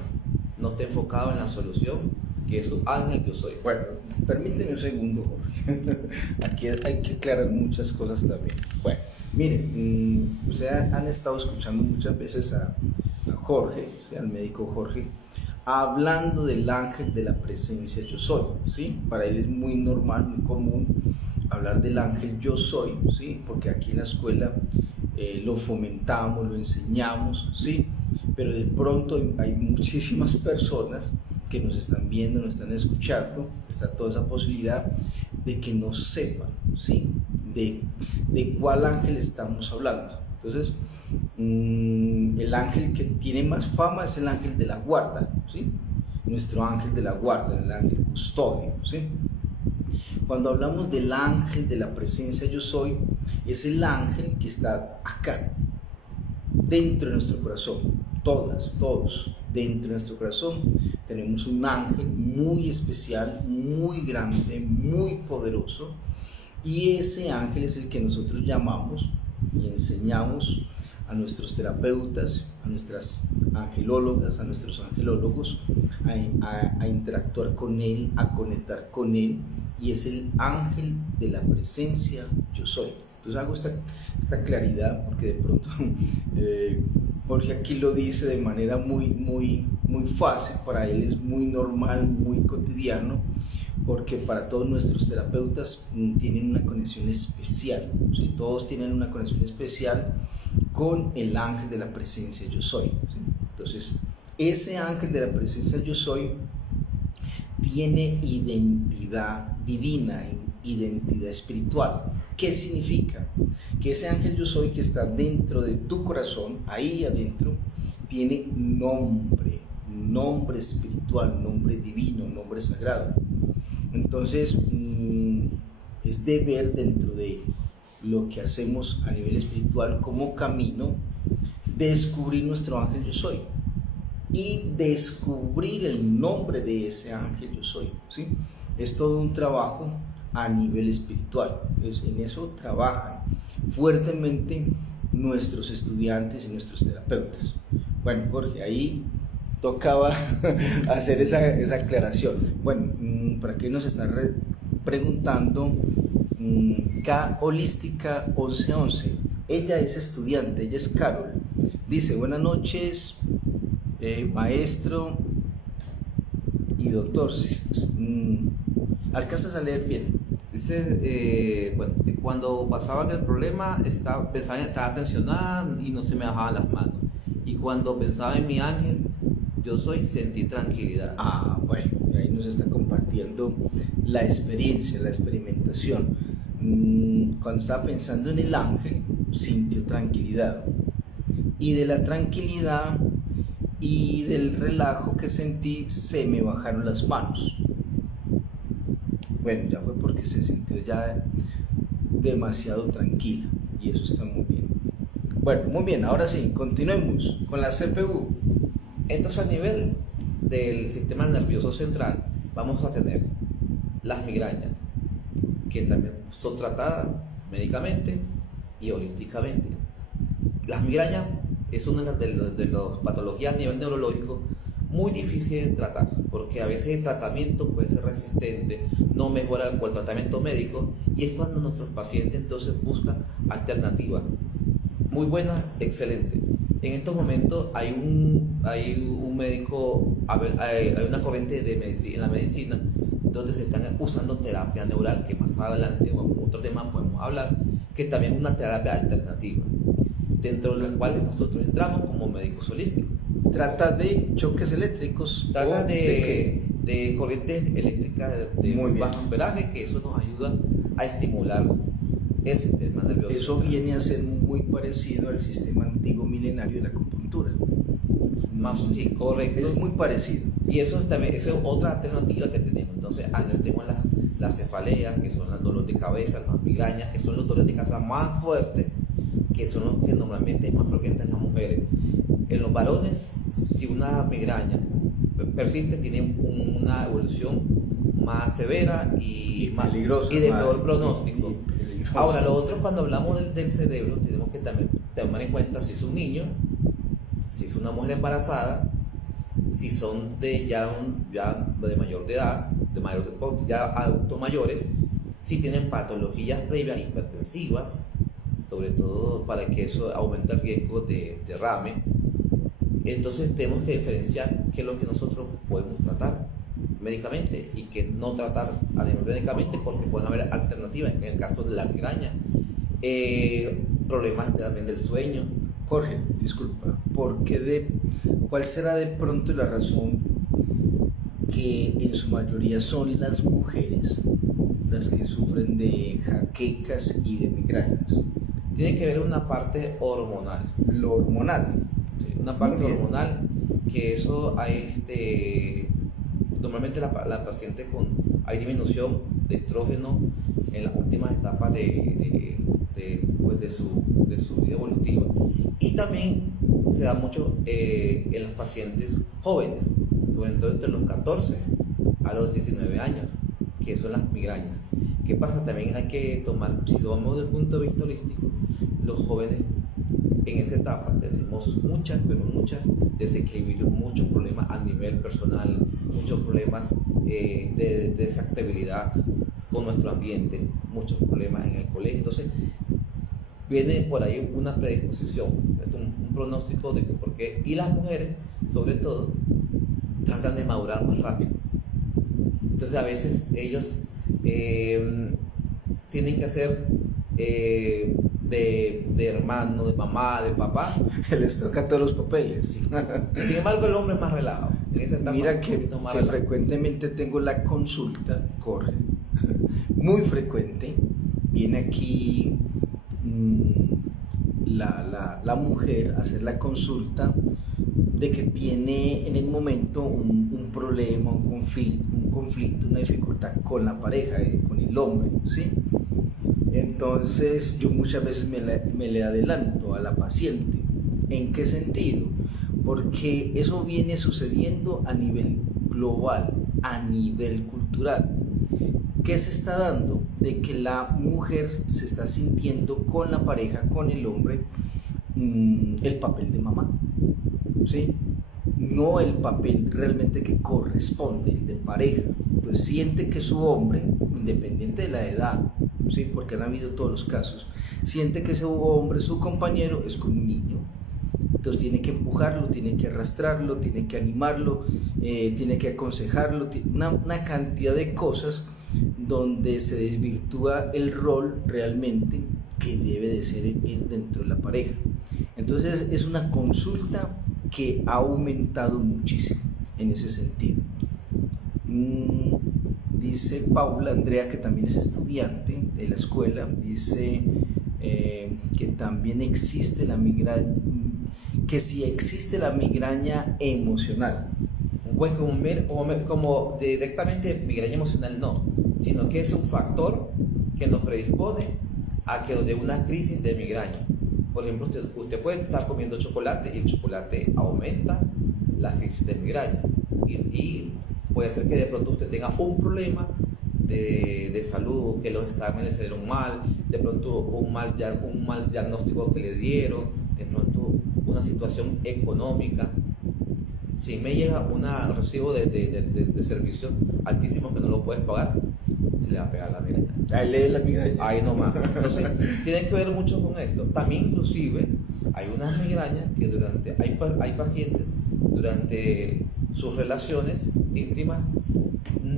no está enfocado en la solución, que es su ángel yo soy. Bueno, permíteme un segundo, Jorge. Aquí hay que aclarar muchas cosas también. Bueno, miren, ustedes han estado escuchando muchas veces a Jorge, ¿sí?, al médico Jorge, hablando del ángel de la presencia yo soy, ¿sí? Para él es muy normal, muy común hablar del ángel yo soy, ¿sí? Porque aquí en la escuela lo fomentamos, lo enseñamos, ¿sí? Pero de pronto hay muchísimas personas que nos están viendo, nos están escuchando, está toda esa posibilidad de que no sepan, ¿sí?, de cuál ángel estamos hablando. Entonces, el ángel que tiene más fama es el ángel de la guarda, ¿sí? Nuestro ángel de la guarda, el ángel custodio, ¿sí? Cuando hablamos del ángel de la presencia yo soy, es el ángel que está acá, dentro de nuestro corazón. Todos, dentro de nuestro corazón tenemos un ángel muy especial, muy grande, muy poderoso, y ese ángel es el que nosotros llamamos y enseñamos a nuestros terapeutas, a nuestras angelólogas, a nuestros angelólogos a interactuar con él, a conectar con él, y es el ángel de la presencia yo soy. Entonces hago esta claridad porque de pronto Jorge aquí lo dice de manera muy fácil, para él es muy normal, muy cotidiano, porque para todos nuestros terapeutas tienen una conexión especial, ¿sí? Todos tienen una conexión especial con el ángel de la presencia yo soy, ¿sí? Entonces ese ángel de la presencia yo soy tiene identidad divina, identidad espiritual. ¿Qué significa? Que ese ángel yo soy que está dentro de tu corazón, ahí adentro, tiene nombre espiritual, nombre divino, nombre sagrado. Entonces, es deber dentro de lo que hacemos a nivel espiritual como camino, descubrir nuestro ángel yo soy y descubrir el nombre de ese ángel yo soy, ¿sí? Es todo un trabajo a nivel espiritual. En eso trabajan fuertemente nuestros estudiantes y nuestros terapeutas. Bueno, Jorge, ahí tocaba hacer esa aclaración. Bueno, para qué nos están preguntando, K Holística 1111, ella es estudiante, ella es Carol, dice: buenas noches, maestro y doctor. ¿Alcanzas a leer bien? Dice, bueno, que cuando pasaba el problema estaba tensionada y no se me bajaban las manos. Y cuando pensaba en mi ángel, sentí tranquilidad. Ah, bueno, ahí nos está compartiendo la experiencia, la experimentación. Cuando estaba pensando en el ángel, sintió tranquilidad. Y de la tranquilidad y del relajo que sentí, se me bajaron las manos. Bueno, ya fue porque se sintió ya demasiado tranquila y eso está muy bien. Bueno, muy bien, ahora sí, continuemos con la CPU. Entonces, a nivel del sistema nervioso central, vamos a tener las migrañas, que también son tratadas médicamente y holísticamente. Las migrañas es una de las patologías a nivel neurológico muy difícil de tratar, porque a veces el tratamiento puede ser resistente, no mejora con el tratamiento médico, y es cuando nuestros pacientes entonces buscan alternativas muy buenas, excelentes. En estos momentos hay un médico, hay una corriente de medicina, en la medicina donde se están usando terapia neural, que más adelante o en otro tema podemos hablar, que también es una terapia alternativa, dentro de las cuales nosotros entramos como médicos holísticos. Trata de choques eléctricos. Trata de corrientes eléctricas de muy bajo amperaje, que eso nos ayuda a estimular el sistema nervioso. Eso viene a ser muy parecido al sistema antiguo milenario de la acupuntura. Más, sí, correcto. Es muy parecido. Y eso es otra alternativa que tenemos. Entonces, tenemos las cefaleas, que son los dolores de cabeza, las migrañas, que son los dolores de cabeza más fuertes, que son los que normalmente es más frecuentes en las mujeres. En los varones, si una migraña persiste, tiene una evolución más severa y más peligrosa, y de peor pronóstico. Peligrosa. Ahora, lo otro, cuando hablamos del cerebro, tenemos que también tomar en cuenta si es un niño, si es una mujer embarazada, si son ya de mayor de edad, ya adultos mayores, si tienen patologías previas hipertensivas, sobre todo para que eso aumente el riesgo de derrame. Entonces tenemos que diferenciar qué es lo que nosotros podemos tratar médicamente y qué no tratar médicamente, porque pueden haber alternativas en el caso de la migraña, problemas también del sueño. Jorge, disculpa, ¿cuál será de pronto la razón que en su mayoría son las mujeres las que sufren de jaquecas y de migrañas? Tiene que ver una parte hormonal. Lo hormonal. Sí, una parte hormonal, que eso hay normalmente la paciente hay disminución de estrógeno en las últimas etapas de su vida evolutiva, y también se da mucho en los pacientes jóvenes, sobre todo entre los 14 a los 19 años, que son las migrañas. ¿Qué pasa? También hay que tomar, si lo vemos desde el punto de vista holístico, los jóvenes en esa etapa tenemos muchos desequilibrios, muchos problemas a nivel personal, muchos problemas de desactividad con nuestro ambiente, muchos problemas en el colegio. Entonces viene por ahí una predisposición, un pronóstico de que por qué. Y las mujeres, sobre todo, tratan de madurar más rápido. Entonces a veces ellos tienen que hacer de hermano, de mamá, de papá. Les toca todos los papeles. Sí. Sin embargo, el hombre es más relajado. En esa etapa, mira que frecuentemente tengo la consulta, Jorge, muy frecuente. Viene aquí la mujer a hacer la consulta de que tiene en el momento un problema, un conflicto, una dificultad con la pareja, con el hombre, ¿sí? Entonces yo muchas veces me le adelanto a la paciente. ¿En qué sentido? Porque eso viene sucediendo a nivel global, a nivel cultural. ¿Qué se está dando? De que la mujer se está sintiendo con la pareja, con el hombre, el papel de mamá, ¿sí? No el papel realmente que corresponde, el de pareja. Entonces siente que su hombre, independiente de la edad, ¿sí? Porque han habido todos los casos, siente que su hombre, su compañero, es como un niño. Entonces tiene que empujarlo, tiene que arrastrarlo, tiene que animarlo, tiene que aconsejarlo, una cantidad de cosas donde se desvirtúa el rol realmente que debe de ser dentro de la pareja. Entonces es una consulta que ha aumentado muchísimo en ese sentido. Dice Paula Andrea, que también es estudiante de la escuela, dice que también existe la migraña, que si existe la migraña emocional. Pues como directamente migraña emocional no, sino que es un factor que nos predispone a que de una crisis de migraña. Por ejemplo, usted puede estar comiendo chocolate y el chocolate aumenta la crisis de migraña. Y puede ser que de pronto usted tenga un problema de salud, que los exámenes se dieron mal, de pronto un mal diagnóstico que le dieron, de pronto una situación económica. Si me llega un recibo de servicio altísimo que no lo puedes pagar, se le va a pegar la migraña. Ahí le da la migraña. Ahí nomás. Entonces, tiene que ver mucho con esto. También inclusive hay unas migrañas que hay pacientes durante sus relaciones íntimas,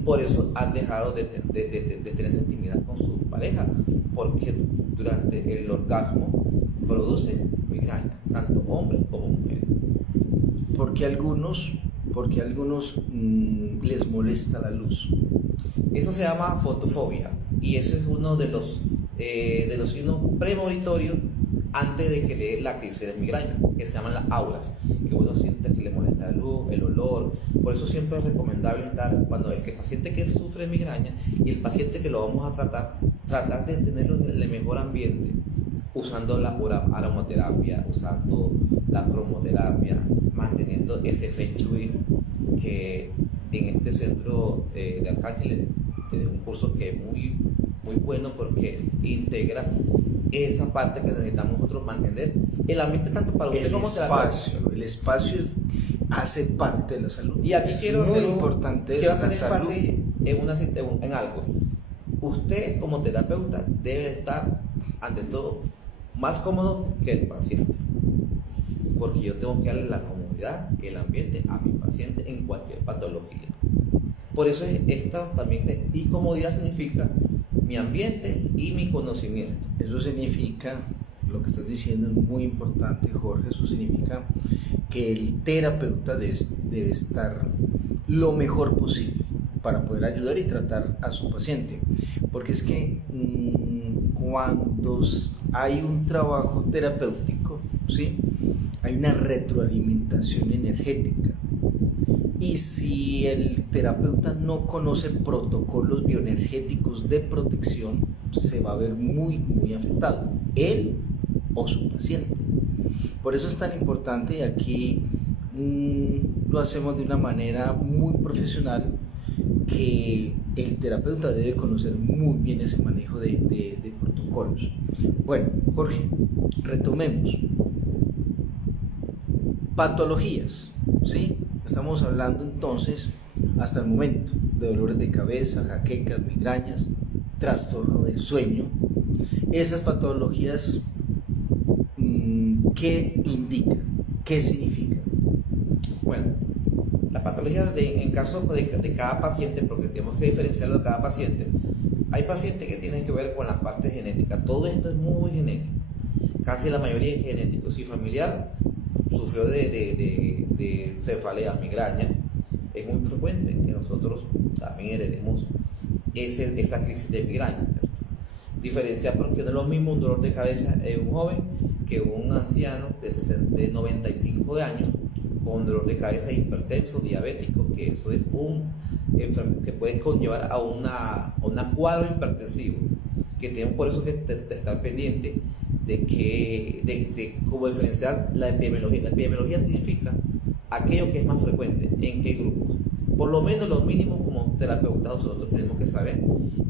por eso han dejado de tener intimidad con su pareja, porque durante el orgasmo produce migraña, tanto hombres como mujeres. Porque a algunos les molesta la luz. Eso se llama fotofobia y eso es uno de los signos premonitorios antes de que le dé la crisis de migraña, que se llaman las auras, que uno siente que le molesta la luz, el olor. Por eso siempre es recomendable estar, cuando el paciente que sufre migraña y el paciente que lo vamos a tratar de tenerlo en el mejor ambiente, usando la aromaterapia, usando la cromoterapia, manteniendo ese Feng Shui, que en este centro de Arcángeles es un curso que es muy, muy bueno porque integra esa parte que necesitamos nosotros mantener el ambiente tanto para usted como para el espacio hace parte de la salud. Y aquí quiero hacer énfasis en algo. Usted como terapeuta debe estar ante todo más cómodo que el paciente, porque yo tengo que darle la comodidad y el ambiente a mi paciente en cualquier patología. Por eso esta también y comodidad significa mi ambiente y mi conocimiento. Eso significa, lo que estás diciendo es muy importante, Jorge, eso significa que el terapeuta debe estar lo mejor posible para poder ayudar y tratar a su paciente, porque es que cuando hay un trabajo terapéutico, ¿sí?, hay una retroalimentación energética, y si el terapeuta no conoce protocolos bioenergéticos de protección, se va a ver muy, muy afectado, él o su paciente. Por eso es tan importante, y aquí lo hacemos de una manera muy profesional, que el terapeuta debe conocer muy bien ese manejo de protocolos. Bueno, Jorge, retomemos. Patologías, ¿sí? Estamos hablando entonces, hasta el momento, de dolores de cabeza, jaquecas, migrañas, trastorno del sueño. Esas patologías, ¿qué indican? ¿Qué significan? Bueno, las patologías en caso de cada paciente, porque tenemos que diferenciarlo de cada paciente. Hay pacientes que tienen que ver con la parte genética. Todo esto es muy genético. Casi la mayoría es genético. Si familiar sufrió de cefalea, migraña, es muy frecuente que nosotros también heredemos esa crisis de migraña, ¿cierto? Diferenciar, porque no es lo mismo un dolor de cabeza en un joven que un anciano de 95 años con dolor de cabeza hipertenso, diabético, que eso es que puede conllevar a una cuadro hipertensivo, que tenemos por eso que estar pendiente de cómo diferenciar la epidemiología. La epidemiología significa aquello que es más frecuente, en qué grupos. Por lo menos lo mínimo como terapeutas nosotros tenemos que saber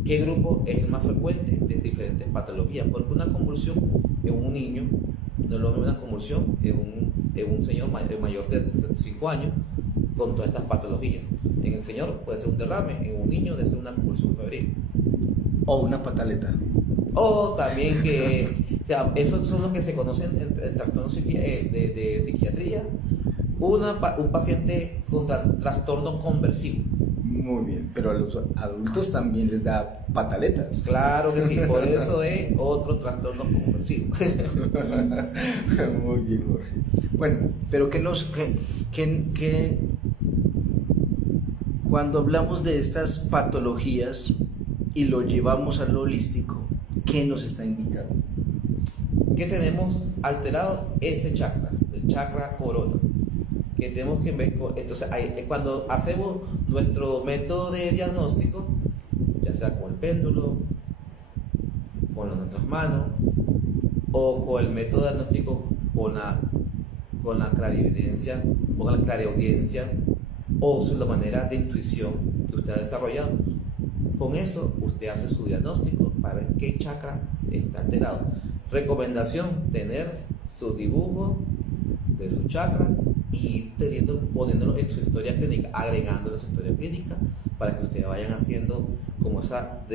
qué grupo es el más frecuente de diferentes patologías, porque una convulsión en un niño no es lo mismo una convulsión en un señor mayor de 65 años con todas estas patologías. En el señor puede ser un derrame, en un niño debe ser una convulsión febril. O una pataleta. O también o sea, esos son los que se conocen en trastornos de psiquiatría. Un paciente con trastorno conversivo. Muy bien, pero a los adultos también les da pataletas. Claro que sí, por eso es otro trastorno compulsivo. Muy bien, Jorge. Bueno, pero que cuando hablamos de estas patologías y lo llevamos a lo holístico, ¿qué nos está indicando? Que tenemos alterado ese chakra, el chakra corona, que tenemos que ver entonces cuando hacemos nuestro método de diagnóstico, ya sea con el péndulo, con nuestras manos o con el método diagnóstico con la clarividencia o con la clareaudiencia o la manera de intuición que usted ha desarrollado, con eso usted hace su diagnóstico para ver qué chakra está alterado. Recomendación: tener su dibujo de su chakra y poniéndolo en su historia clínica, agregándolo a su historia clínica para que ustedes vayan haciendo como esa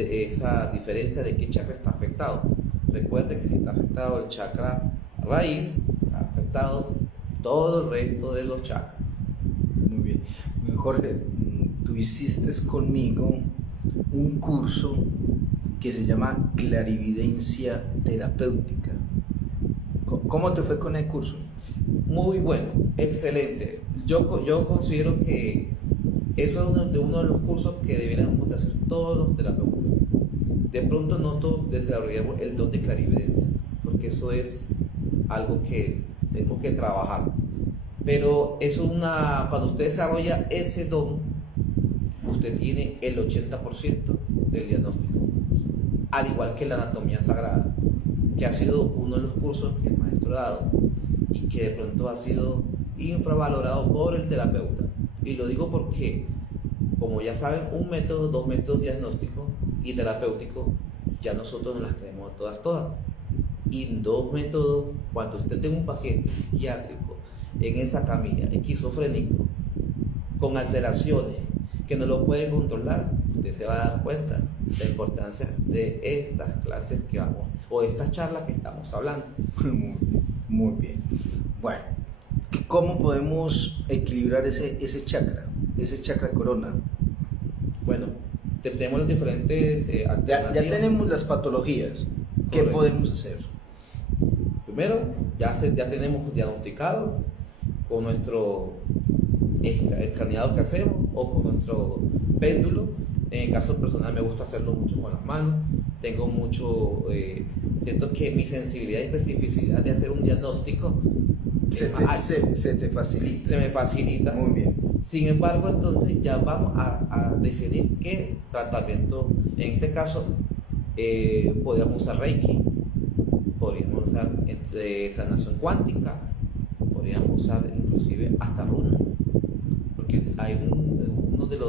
diferencia de qué chakra está afectado. Recuerden que si está afectado el chakra raíz, está afectado todo el resto de los chakras. Muy bien. Jorge, tú hiciste conmigo un curso que se llama Clarividencia Terapéutica. ¿Cómo te fue con el curso? Muy bueno, excelente. Yo considero que eso es uno de los cursos que deberíamos de hacer todos los terapeutas. De pronto no todos desarrollamos el don de clarividencia, porque eso es algo que tenemos que trabajar. Pero cuando usted desarrolla ese don, usted tiene el 80% del diagnóstico, al igual que la anatomía sagrada, que ha sido uno de los cursos que el maestro ha dado y que de pronto ha sido infravalorado por el terapeuta. Y lo digo porque, como ya saben, un método, dos métodos diagnósticos y terapéuticos, ya nosotros nos las creemos todas. Y dos métodos, cuando usted tenga un paciente psiquiátrico en esa camilla, esquizofrénico, con alteraciones, que no lo puede controlar, usted se va a dar cuenta de la importancia de estas clases que vamos, o de estas charlas que estamos hablando. Muy bien. Bueno, ¿cómo podemos equilibrar ese chakra corona? Bueno, tenemos los diferentes alternativas. Ya tenemos las patologías. ¿Qué Correcto. podemos hacer? Primero, ya tenemos diagnosticado con nuestro escaneado que hacemos o con nuestro péndulo. En el caso personal me gusta hacerlo mucho con las manos. Tengo siento que mi sensibilidad y especificidad de hacer un diagnóstico Se te facilita. se me facilita. Muy bien. Sin embargo, entonces ya vamos a definir qué tratamiento. En este caso, podríamos usar Reiki, podríamos usar sanación cuántica, podríamos usar inclusive hasta runas, porque hay uno de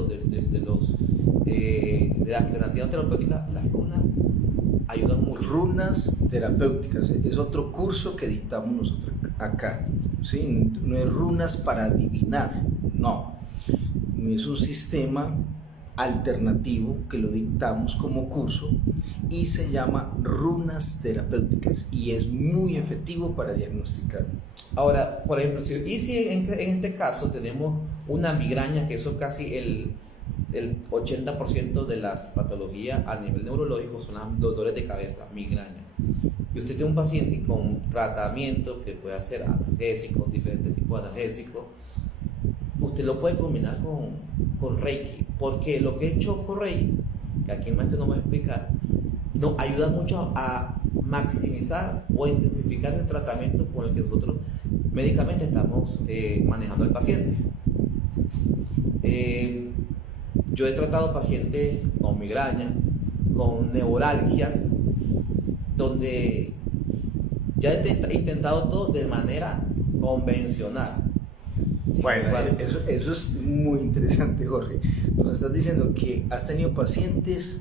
las alternativas terapéuticas, las runas ayudan mucho. Runas terapéuticas, es otro curso que dictamos nosotros acá, ¿sí? No es runas para adivinar, no, es un sistema alternativo que lo dictamos como curso y se llama runas terapéuticas y es muy efectivo para diagnosticar. Ahora, por ejemplo, si en este caso tenemos una migraña, que eso casi el 80% de las patologías a nivel neurológico son los dolores de cabeza, migraña. Y usted tiene un paciente con tratamiento que puede hacer analgésicos, diferentes tipos de analgésicos, usted lo puede combinar con Reiki, porque lo que es Choco Reiki, que aquí el maestro nos va a explicar, nos ayuda mucho a maximizar o intensificar el tratamiento con el que nosotros médicamente estamos manejando al paciente. Yo he tratado pacientes con migraña, con neuralgias, donde ya he intentado todo de manera convencional. Bueno, eso es muy interesante, Jorge. Nos estás diciendo que has tenido pacientes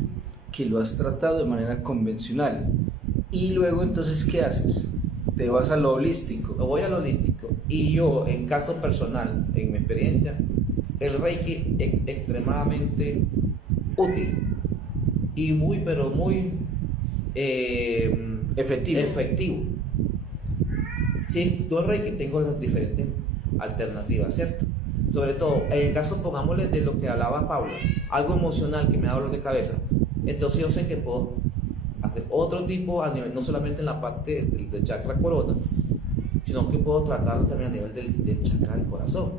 que lo has tratado de manera convencional y luego entonces ¿qué haces? Te vas a lo holístico. Voy a lo holístico y yo, en caso personal, en mi experiencia, el Reiki es extremadamente útil y muy efectivo. Si doy Reiki, tengo las diferentes alternativas, ¿cierto? Sobre todo, en el caso, pongámosle de lo que hablaba Pablo, algo emocional que me da dolor de cabeza, entonces yo sé que puedo hacer otro tipo a nivel, no solamente en la parte del chakra corona, sino que puedo tratarlo también a nivel del chakra del corazón.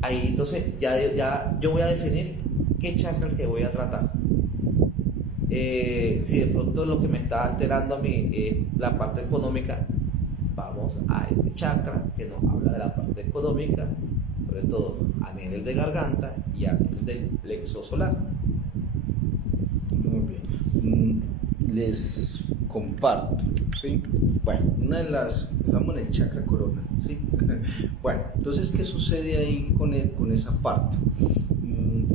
Ahí entonces ya yo voy a definir qué chakra el que voy a tratar. Si de pronto lo que me está alterando a mí es la parte económica, vamos a ese chakra que nos habla de la parte económica, sobre todo a nivel de garganta y a nivel del plexo solar. Muy bien. Les comparto, ¿sí? Bueno, estamos en el chakra corona, ¿sí? Bueno, entonces, ¿qué sucede ahí con esa parte?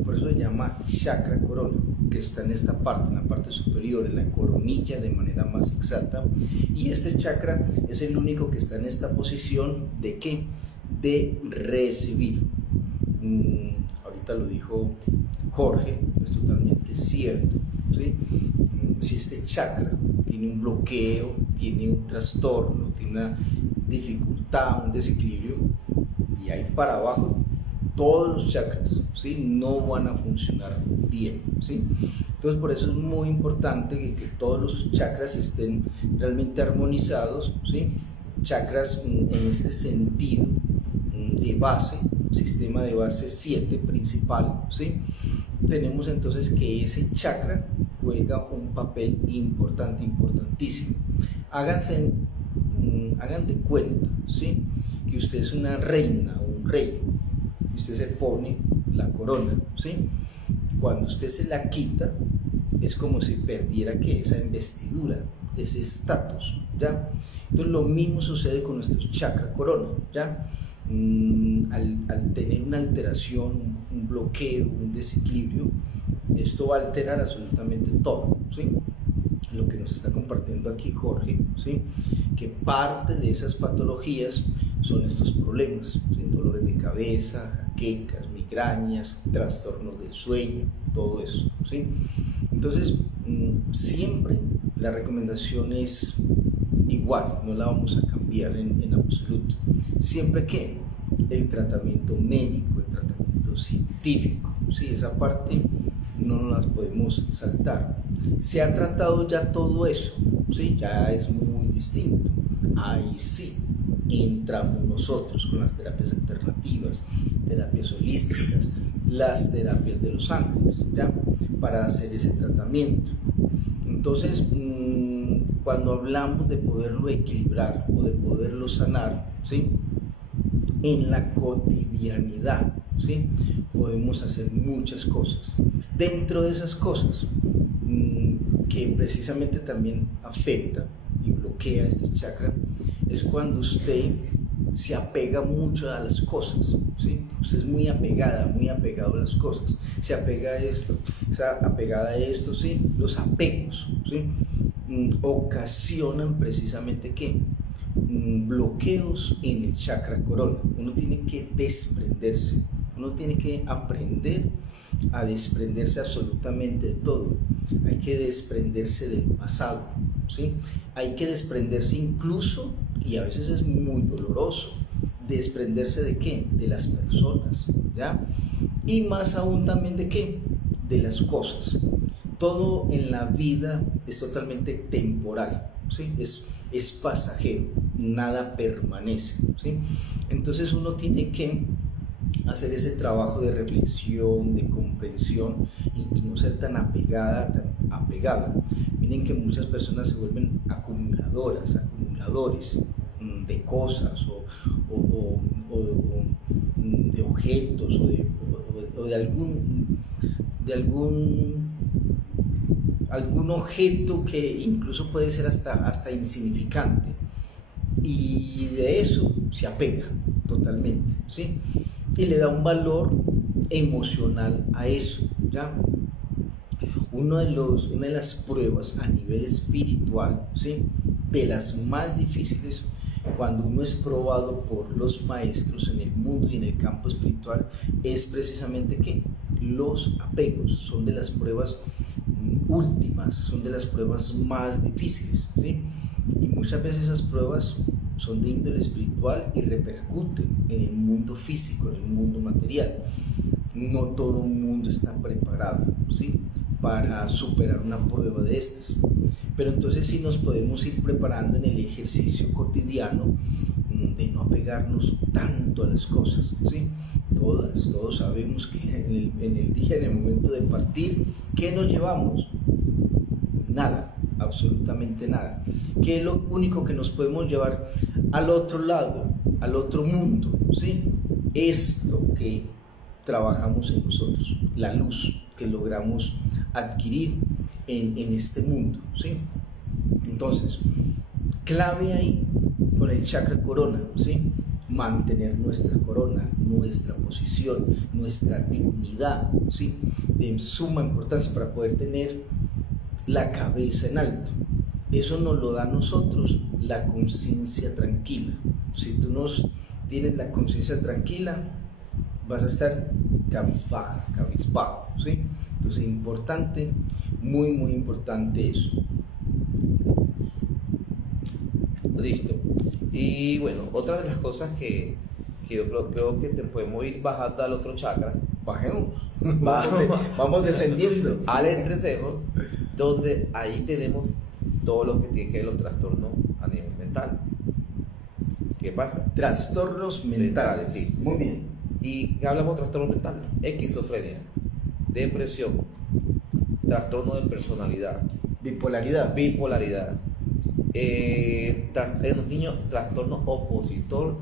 Por eso se llama chakra corona, que está en esta parte, en la parte superior, en la coronilla de manera más exacta. Y este chakra es el único que está en esta posición de ¿qué? De recibir. Ahorita lo dijo Jorge, es totalmente cierto, ¿sí? Si este chakra tiene un bloqueo, tiene un trastorno, tiene una dificultad, un desequilibrio, y ahí para abajo todos los chakras, ¿sí? No van a funcionar bien, ¿sí? Entonces por eso es muy importante que todos los chakras estén realmente armonizados, ¿sí? Chakras en este sentido de base, sistema de base 7 principal, ¿sí? Tenemos entonces que ese chakra juega un papel importante, importantísimo. Hagan de cuenta, ¿sí? Que usted es una reina o un rey. Usted se pone la corona, ¿sí? Cuando usted se la quita, es como si perdiera que esa investidura, ese estatus, ¿ya? Entonces lo mismo sucede con nuestro chakra corona, ¿ya? Al tener una alteración, un bloqueo, un desequilibrio, esto va a alterar absolutamente todo, ¿sí? Lo que nos está compartiendo aquí Jorge, ¿sí? Que parte de esas patologías son estos problemas, ¿sí? Dolores de cabeza, jaquecas, migrañas, trastornos del sueño, todo eso, ¿sí? Entonces, siempre la recomendación es igual, no la vamos a cambiar en absoluto. Siempre que el tratamiento médico, el tratamiento científico, ¿sí? Esa parte no nos las podemos saltar. Se ha tratado ya todo eso, ¿sí? Ya es muy distinto. Ahí sí entramos nosotros con las terapias alternativas, terapias holísticas, las terapias de los ángeles, ¿ya? Para hacer ese tratamiento. Entonces, cuando hablamos de poderlo equilibrar o de poderlo sanar, ¿sí? En la cotidianidad, ¿sí? Podemos hacer muchas cosas. Dentro de esas cosas que precisamente también afecta y bloquea este chakra, es cuando usted se apega mucho a las cosas, ¿sí? Usted es muy apegada, muy apegado a las cosas, se apega a esto, está apegada a esto, ¿sí? Los apegos, ¿sí? Ocasionan precisamente ¿qué? Bloqueos en el chakra corona. Uno tiene que desprenderse, uno tiene que aprender a desprenderse absolutamente de todo. Hay que desprenderse del pasado, ¿sí? Hay que desprenderse incluso, y a veces es muy doloroso, desprenderse de ¿qué? De las personas, ¿ya? Y más aún también de ¿qué? De las cosas. Todo en la vida es totalmente temporal, ¿sí? Es pasajero, nada permanece, ¿sí? Entonces uno tiene que hacer ese trabajo de reflexión, de comprensión y no ser tan apegada. Miren que muchas personas se vuelven acumuladores de cosas o de objetos o de algún objeto que incluso puede ser hasta insignificante, y de eso se apega totalmente, ¿sí? Y le da un valor emocional a eso, ¿ya? Una de las pruebas a nivel espiritual, ¿sí? De las más difíciles, cuando uno es probado por los maestros en el mundo y en el campo espiritual, es precisamente que los apegos son de las pruebas últimas, son de las pruebas más difíciles, ¿sí? Y muchas veces esas pruebas son de índole espiritual y repercuten en el mundo físico, en el mundo material. No todo el mundo está preparado, ¿sí?, para superar una prueba de estas. Pero entonces sí nos podemos ir preparando en el ejercicio cotidiano de no apegarnos tanto a las cosas, ¿sí? Todos sabemos que en el día, en el momento de partir, ¿qué nos llevamos? Nada, absolutamente nada. ¿Qué es lo único que nos podemos llevar al otro lado, al otro mundo? ¿Sí? Esto que trabajamos en nosotros, la luz que logramos adquirir en este mundo, ¿sí? Entonces, clave ahí con el chakra corona, ¿sí? Mantener nuestra corona, nuestra posición, nuestra dignidad, ¿sí?, de suma importancia para poder tener la cabeza en alto. Eso nos lo da a nosotros la conciencia tranquila. Si tú no tienes la conciencia tranquila, vas a estar cabizbajo, ¿sí? Entonces, importante, muy, muy importante eso. Listo. Y bueno, otra de las cosas que yo creo que te podemos ir bajando al otro chakra. Bajemos. Vamos descendiendo. Al entrecejo, donde ahí tenemos todo lo que tiene que ver los trastornos a nivel mental. ¿Qué pasa? Trastornos mentales, sí. Muy bien. ¿Y qué hablamos de trastornos mentales? Esquizofrenia, depresión, trastorno de personalidad, Bipolaridad. En los niños, trastorno opositor,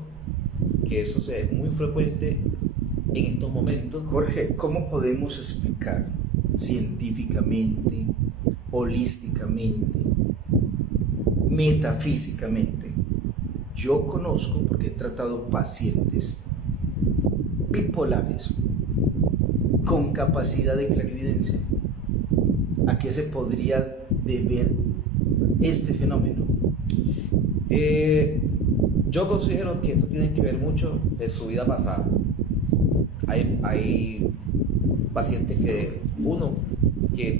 que eso es muy frecuente en estos momentos. Jorge, ¿cómo podemos explicar científicamente, holísticamente, metafísicamente? Yo conozco, porque he tratado pacientes bipolares con capacidad de clarividencia. ¿A qué se podría deber este fenómeno? Yo considero que esto tiene que ver mucho de su vida pasada. Hay pacientes que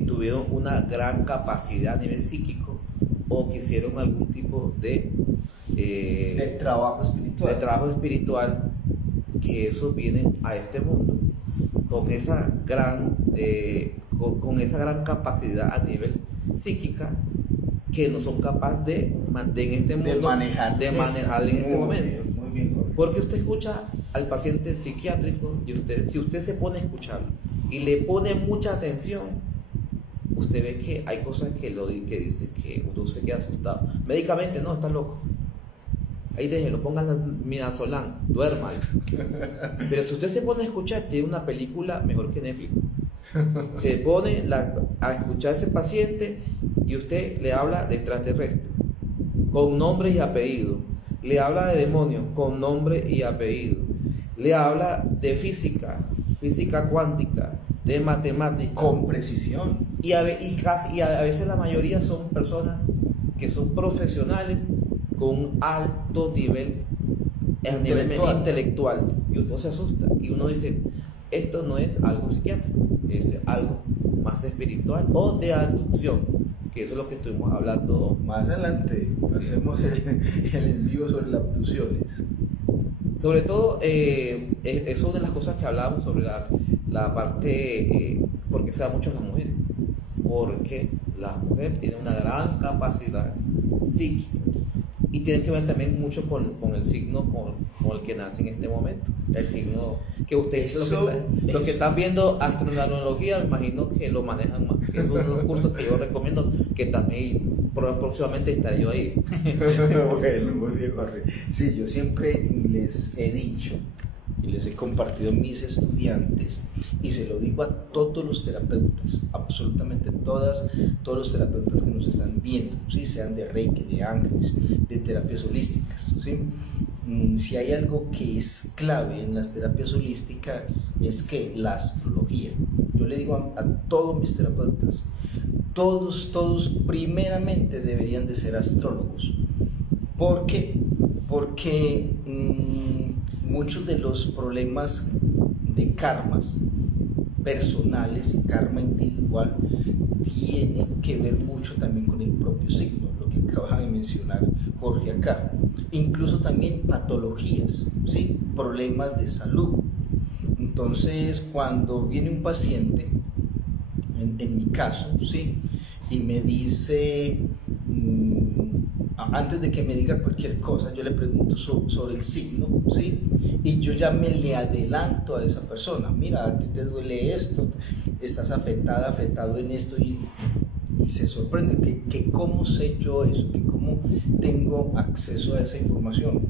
tuvieron una gran capacidad a nivel psíquico o que hicieron algún tipo de trabajo espiritual, que esos vienen a este mundo con esa gran capacidad a nivel psíquica que no son capaces de manejar en este momento. Muy bien, Jorge. Porque usted escucha al paciente psiquiátrico y si usted se pone a escucharlo y le pone mucha atención, usted ve que hay cosas que dice que uno se queda asustado. Médicamente no, está loco. Ahí déjelo, pongan la midazolam, duerma. Pero si usted se pone a escuchar, tiene una película mejor que Netflix. Se pone a escuchar a ese paciente y usted le habla de extraterrestre, con nombre y apellido. Le habla de demonios, con nombre y apellido. Le habla de física cuántica, de matemáticas. Con precisión. Y a veces la mayoría son personas que son profesionales con un alto nivel intelectual. Y uno se asusta y uno dice, esto no es algo psiquiátrico, es algo más espiritual o de abducción, que eso es lo que estuvimos hablando más adelante. Hacemos el envío sobre las abducciones. Sobre todo, eso es una de las cosas que hablábamos sobre la parte, porque se da mucho en las mujeres, porque las mujeres tienen una gran capacidad psíquica y tiene que ver también mucho con el signo con el que nace en este momento. El signo que ustedes, los que están viendo astronomía, me imagino que lo manejan más. Esos son los cursos que yo recomiendo, que también próximamente estaré yo ahí. Bueno, muy bien, Jorge. Sí, yo siempre les he dicho y les he compartido a mis estudiantes, y se lo digo a todos los terapeutas, absolutamente todos los terapeutas que nos están viendo, ¿sí? Sean de Reiki, de ángeles, de terapias holísticas, ¿sí? Si hay algo que es clave en las terapias holísticas, es que la astrología. Yo le digo a todos mis terapeutas, todos primeramente deberían de ser astrólogos. ¿Por qué? Porque muchos de los problemas de karmas personales y karma individual tienen que ver mucho también con el propio signo, lo que acaba de mencionar Jorge acá. Incluso también patologías, ¿sí? Problemas de salud. Entonces, cuando viene un paciente, en mi caso, ¿sí? Y me dice, antes de que me diga cualquier cosa, yo le pregunto sobre el signo, ¿sí? Y yo ya me le adelanto a esa persona, mira, a ti te duele esto, estás afectado en esto, y se sorprende que cómo sé yo eso, que cómo tengo acceso a esa información.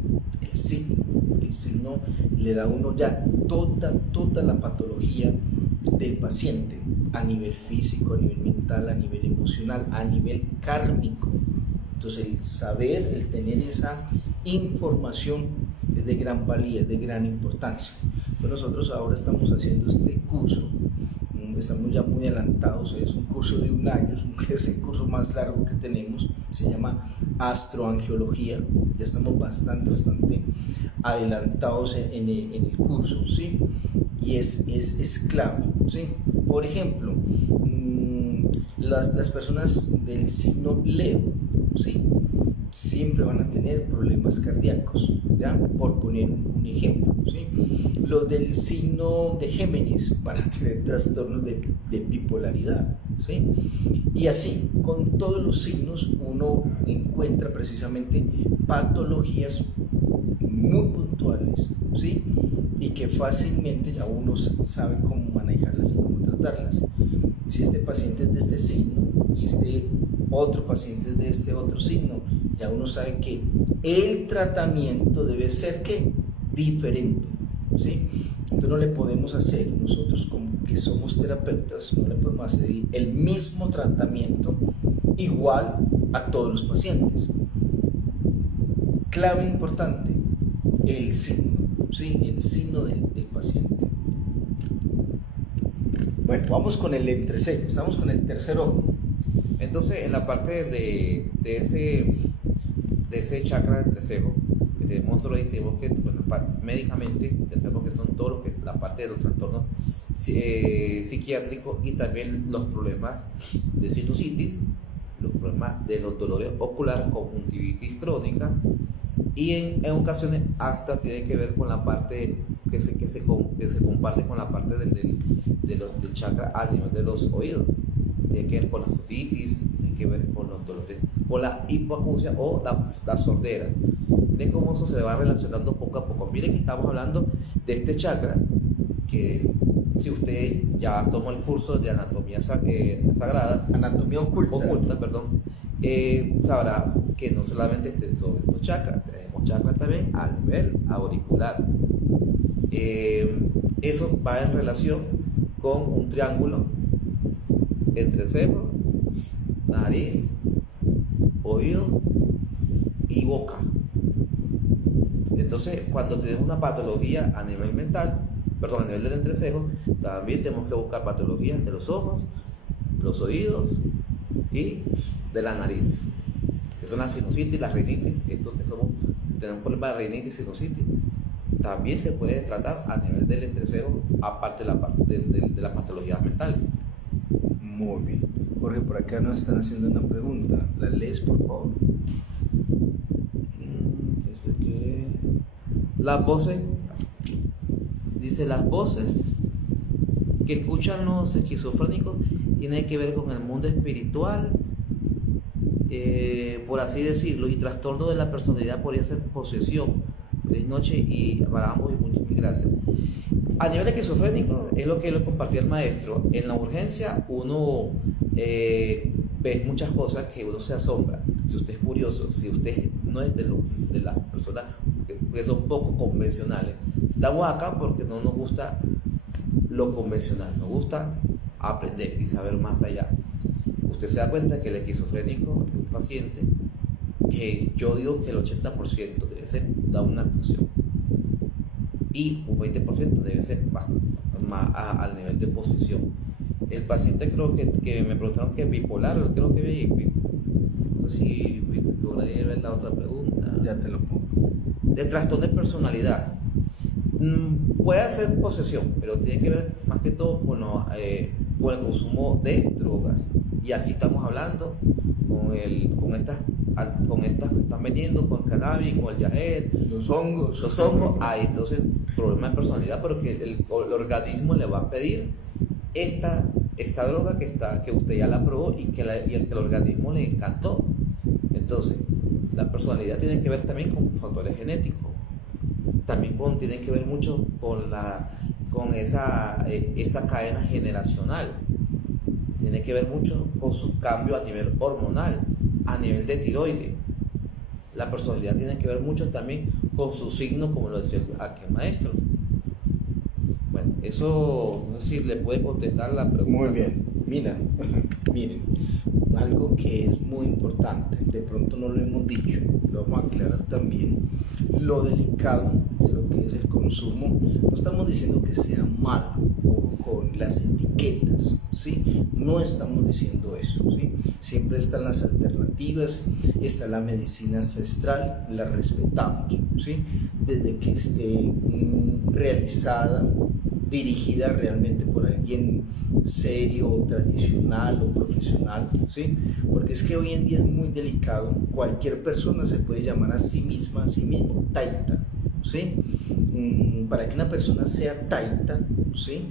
El signo le da a uno ya toda la patología del paciente, a nivel físico, a nivel mental, a nivel emocional, a nivel kármico. Entonces el saber, el tener esa información es de gran valía, es de gran importancia. Entonces nosotros ahora estamos haciendo este curso, estamos ya muy adelantados, es un curso de 1 año, es el curso más largo que tenemos, se llama Astroangiología, ya estamos bastante adelantados en el curso, ¿sí? Y es clave, ¿sí? Por ejemplo, las personas del signo Leo, ¿sí? Siempre van a tener problemas cardíacos, ¿ya? Por poner un ejemplo, ¿sí? Los del signo de Géminis van a tener trastornos de bipolaridad, ¿sí? Y así, con todos los signos uno encuentra precisamente patologías muy puntuales, ¿sí? Y que fácilmente ya uno sabe cómo manejarlas y cómo tratarlas. Si este paciente es de este signo y este otro paciente es de este otro signo, ya uno sabe que el tratamiento debe ser ¿qué? Diferente, ¿sí? Entonces no le podemos hacer, nosotros como que somos terapeutas, no le podemos hacer el mismo tratamiento igual a todos los pacientes. Clave importante, el signo, ¿sí? El signo del paciente. Bueno, vamos con el entrecejo, estamos con el tercer ojo. Entonces, en la parte de ese chakra del entrecejo, que tenemos nosotros ahí, tenemos que, bueno, médicamente, ya sabemos que son todos la parte de los trastornos psiquiátricos y también los problemas de sinusitis, los problemas de los dolores oculares, conjuntivitis crónica, y en ocasiones hasta tiene que ver con la parte que se comparte con la parte del chakra a nivel de los oídos. Tiene que ver con la otitis, tiene que ver con los dolores, con la hipoacusia o la sordera. Miren cómo eso se va relacionando poco a poco. Miren que estamos hablando de este chakra, que si usted ya tomó el curso de anatomía sagrada, anatomía oculta, sabrá que no solamente son estos chakras, tenemos chakras también a nivel auricular. Eso va en relación con un triángulo entre cejo, nariz, oído y boca. Entonces, cuando tenemos una patología a nivel mental, a nivel del entrecejo, también tenemos que buscar patologías de los ojos, los oídos y de la nariz, que son la sinusitis, la rinitis. Estos que tenemos problemas de rinitis y sinusitis, también se puede tratar a nivel del entrecejo, aparte de las patologías mentales. Muy bien. Jorge, por acá nos están haciendo una pregunta. ¿La lees, por favor? Dice que las voces que escuchan los esquizofrénicos tienen que ver con el mundo espiritual, por así decirlo, y trastorno de la personalidad podría ser posesión. Feliz noche y hablamos y muchas gracias. A nivel esquizofrénico es lo que le compartía el maestro. En la urgencia uno ve muchas cosas que uno se asombra. Si usted es curioso, si usted no es de las personas que son poco convencionales, estamos acá porque no nos gusta lo convencional, nos gusta aprender y saber más allá. Usted se da cuenta que el esquizofrénico es un paciente que yo digo que el 80% debe ser da una actuación y un 20% debe ser más al nivel de posesión. El paciente, creo que me preguntaron que es bipolar, creo que vi. No sé si logré ver la otra pregunta. Ya te lo pongo. De trastorno de personalidad. Puede ser posesión, pero tiene que ver más que todo con el consumo de drogas. Y aquí estamos hablando con estas con estas que están vendiendo, con el cannabis, con el yagé, Los hongos. hay entonces problemas de personalidad porque el organismo le va a pedir esta droga que usted ya la probó y que el organismo le encantó. Entonces, la personalidad tiene que ver también con factores genéticos, también tiene que ver mucho con esa cadena generacional, tiene que ver mucho con su cambio a nivel hormonal, a nivel de tiroides. La personalidad tiene que ver mucho también con su signo, como lo decía aquí el maestro. Bueno, eso no sé si le puede contestar la pregunta. Muy bien, mira, miren, algo que es muy importante, de pronto no lo hemos dicho, lo vamos a aclarar también, lo delicado de lo que es el consumo. No estamos diciendo que sea malo o con las etiquetas, ¿sí? No estamos diciendo eso, ¿sí? Siempre están las alternativas, está la medicina ancestral, la respetamos, ¿sí? Desde que esté realizada, dirigida realmente por alguien serio, tradicional o profesional, ¿sí? Porque es que hoy en día es muy delicado. Cualquier persona se puede llamar a sí misma, a sí mismo, taita, ¿sí? Para que una persona sea taita, ¿sí?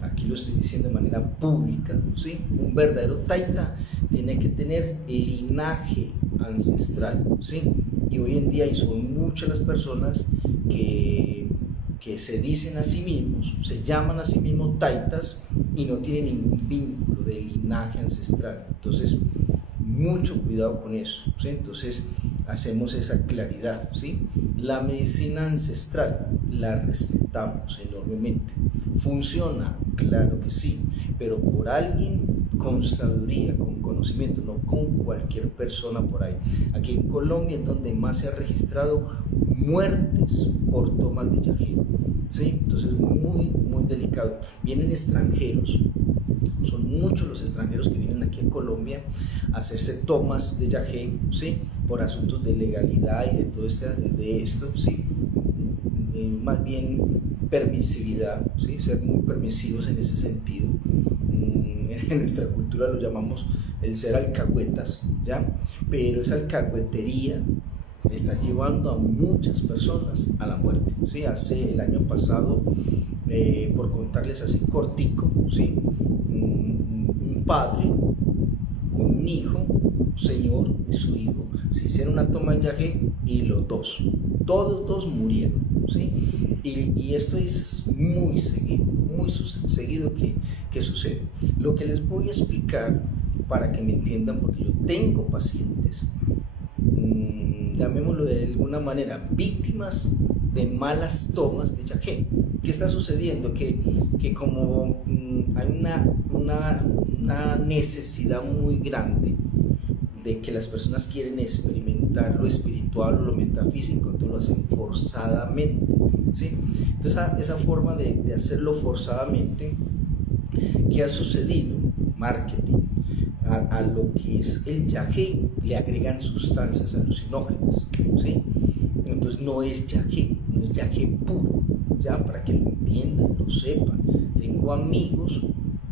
Aquí lo estoy diciendo de manera pública, ¿sí? Un verdadero taita tiene que tener linaje ancestral, ¿sí? Y hoy en día son muchas las personas que se dicen a sí mismos, se llaman a sí mismos taitas y no tienen ningún vínculo de linaje ancestral. Entonces, mucho cuidado con eso, ¿sí? Entonces, hacemos esa claridad, ¿sí? La medicina ancestral la respetamos enormemente. ¿Funciona? Claro que sí, pero por alguien con sabiduría, con conocimiento, no con cualquier persona por ahí. Aquí en Colombia es donde más se ha registrado muertes por tomas de yagé, ¿sí? Entonces muy, muy delicado. Vienen extranjeros, son muchos los extranjeros que vienen aquí a Colombia a hacerse tomas de yagé, ¿sí? Por asuntos de legalidad y de todo esto, ¿sí? Más bien permisividad, ¿sí? Ser muy permisivos en ese sentido. En nuestra cultura lo llamamos el ser alcahuetas, ¿ya? Pero esa alcahuetería está llevando a muchas personas a la muerte, ¿sí? El año pasado, por contarles así cortico, ¿sí? Un padre con un hijo, un señor y su hijo, se hicieron una toma de yagé y todos dos murieron, ¿sí? Y esto es muy seguido que sucede. Lo que les voy a explicar para que me entiendan, porque yo tengo pacientes, llamémoslo de alguna manera, víctimas de malas tomas de yagé. ¿Qué está sucediendo? Que como hay una necesidad muy grande de que las personas quieren experimentar lo espiritual o lo metafísico, entonces lo hacen forzadamente, ¿sí? Entonces esa forma de hacerlo forzadamente, ¿qué ha sucedido? Marketing. A lo que es el yagé le agregan sustancias alucinógenas, ¿sí? Entonces no es yagé puro, ya, para que lo entiendan, lo sepan. Tengo amigos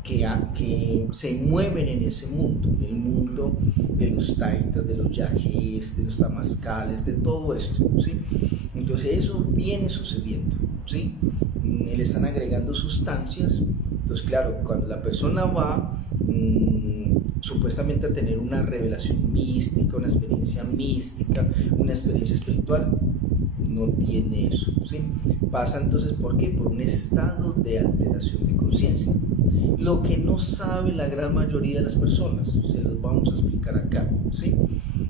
que se mueven en ese mundo, el mundo de los taitas, de los yagés, de los tamascales, de todo esto, ¿sí? Entonces eso viene sucediendo, ¿sí? Le están agregando sustancias. Entonces, claro, cuando la persona va supuestamente a tener una revelación mística, una experiencia mística, una experiencia espiritual, no tiene eso, ¿sí? Pasa entonces, ¿por qué? Por un estado de alteración de conciencia. Lo que no sabe la gran mayoría de las personas, se los vamos a explicar acá, ¿sí?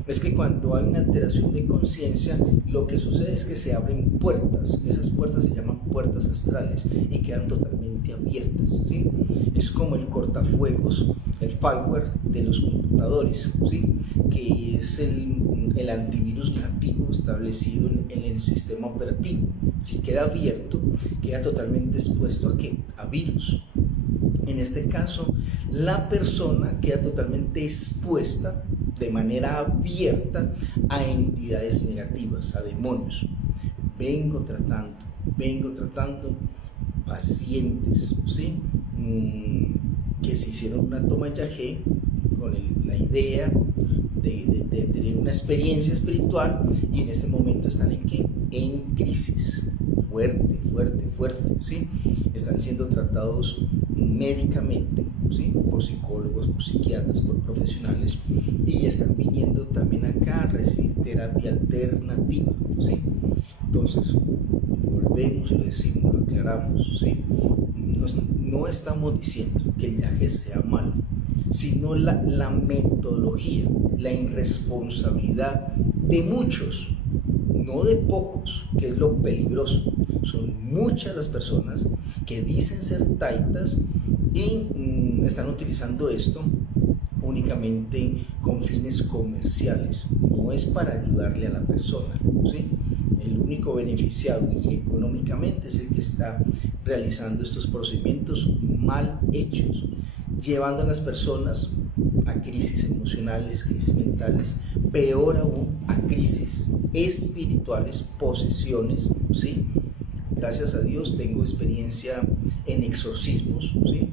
Es que cuando hay una alteración de conciencia, lo que sucede es que se abren puertas. Esas puertas se llaman puertas astrales y quedan totalmente abiertas, ¿sí? Es como el cortafuegos, el firewall de los computadores, ¿sí? Que es el antivirus nativo establecido en el sistema operativo. Si queda abierto, queda totalmente expuesto ¿a qué? A virus. En este caso, la persona queda totalmente expuesta de manera abierta a entidades negativas, a demonios. Vengo tratando pacientes, ¿sí? Que se hicieron una toma de yagé con la idea de tener una experiencia espiritual y en este momento están en qué? En crisis fuerte, fuerte, fuerte, ¿sí? Están siendo tratados médicamente, ¿sí? Por psicólogos, por psiquiatras, por profesionales, y están viniendo también acá a recibir terapia alternativa, ¿sí? Entonces, volvemos y lo decimos, lo aclaramos, ¿sí? No estamos diciendo que el yagé sea malo, sino la metodología, la irresponsabilidad de muchos, no de pocos, que es lo peligroso. Son muchas las personas que dicen ser taitas y están utilizando esto únicamente con fines comerciales. No es para ayudarle a la persona, ¿sí? El único beneficiado y económicamente es el que está realizando estos procedimientos mal hechos, llevando a las personas a crisis emocionales, crisis mentales, peor aún a crisis espirituales, posesiones, ¿sí? Gracias a Dios tengo experiencia en exorcismos, ¿sí?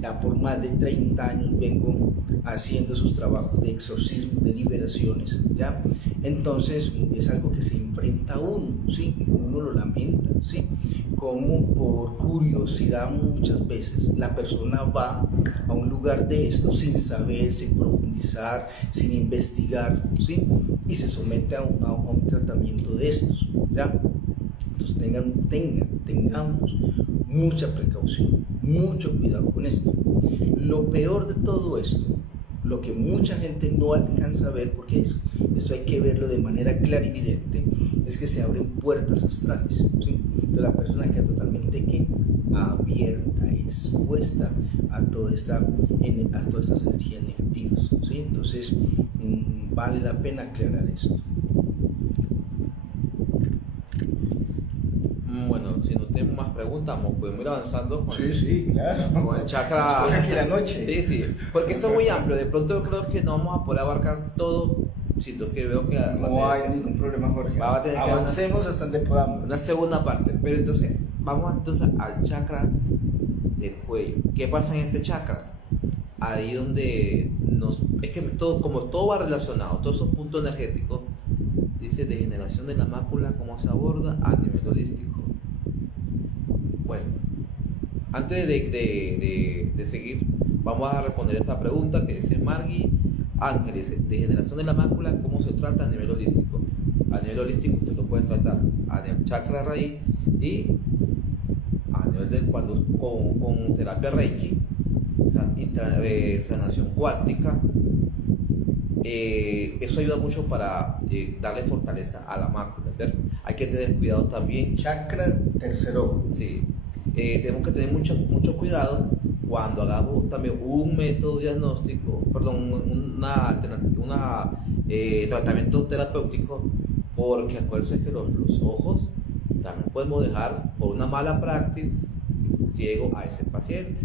Ya por más de 30 años vengo haciendo esos trabajos de exorcismo, de liberaciones, ¿ya? Entonces es algo que se enfrenta a uno, ¿sí? Y uno lo lamenta, ¿sí? Como por curiosidad muchas veces la persona va a un lugar de esto sin saber, sin profundizar, sin investigar, ¿sí? Y se somete a un tratamiento de estos, ¿ya? Entonces tengamos mucha precaución, mucho cuidado con esto. Lo peor de todo esto, lo que mucha gente no alcanza a ver, porque esto hay que verlo de manera clarividente, es que se abren puertas astrales, ¿sí? Entonces la persona queda totalmente abierta, expuesta a todas estas energías negativas, ¿sí? Entonces vale la pena aclarar esto. Bueno, si no tenemos más preguntas, podemos ir avanzando con, Sí, claro. con el chakra. Aquí la noche. Sí, sí, porque esto es muy amplio. De pronto yo creo que no vamos a poder abarcar todo. Si tú que veo que No hay ningún problema, Jorge. Va a tener que avancemos hasta donde podamos. Una segunda parte. Pero entonces, vamos entonces al chakra del cuello. ¿Qué pasa en este chakra? Ahí donde es que todo, como todo va relacionado, todos esos puntos energéticos, dice degeneración de la mácula, cómo se aborda a nivel holístico. Bueno, antes de seguir, vamos a responder esta pregunta que dice Margui Ángeles: degeneración de la mácula, ¿cómo se trata a nivel holístico? A nivel holístico usted lo puede tratar a nivel chakra raíz y a nivel del cuando con terapia Reiki, sanación cuántica. Eso ayuda mucho para darle fortaleza a la mácula, ¿cierto? Hay que tener cuidado también. Chakra tercero. Sí, tenemos que tener mucho cuidado cuando hagamos también un método diagnóstico, perdón, tratamiento terapéutico, porque acuérdense que los ojos también podemos dejar por una mala praxis ciego a ese paciente.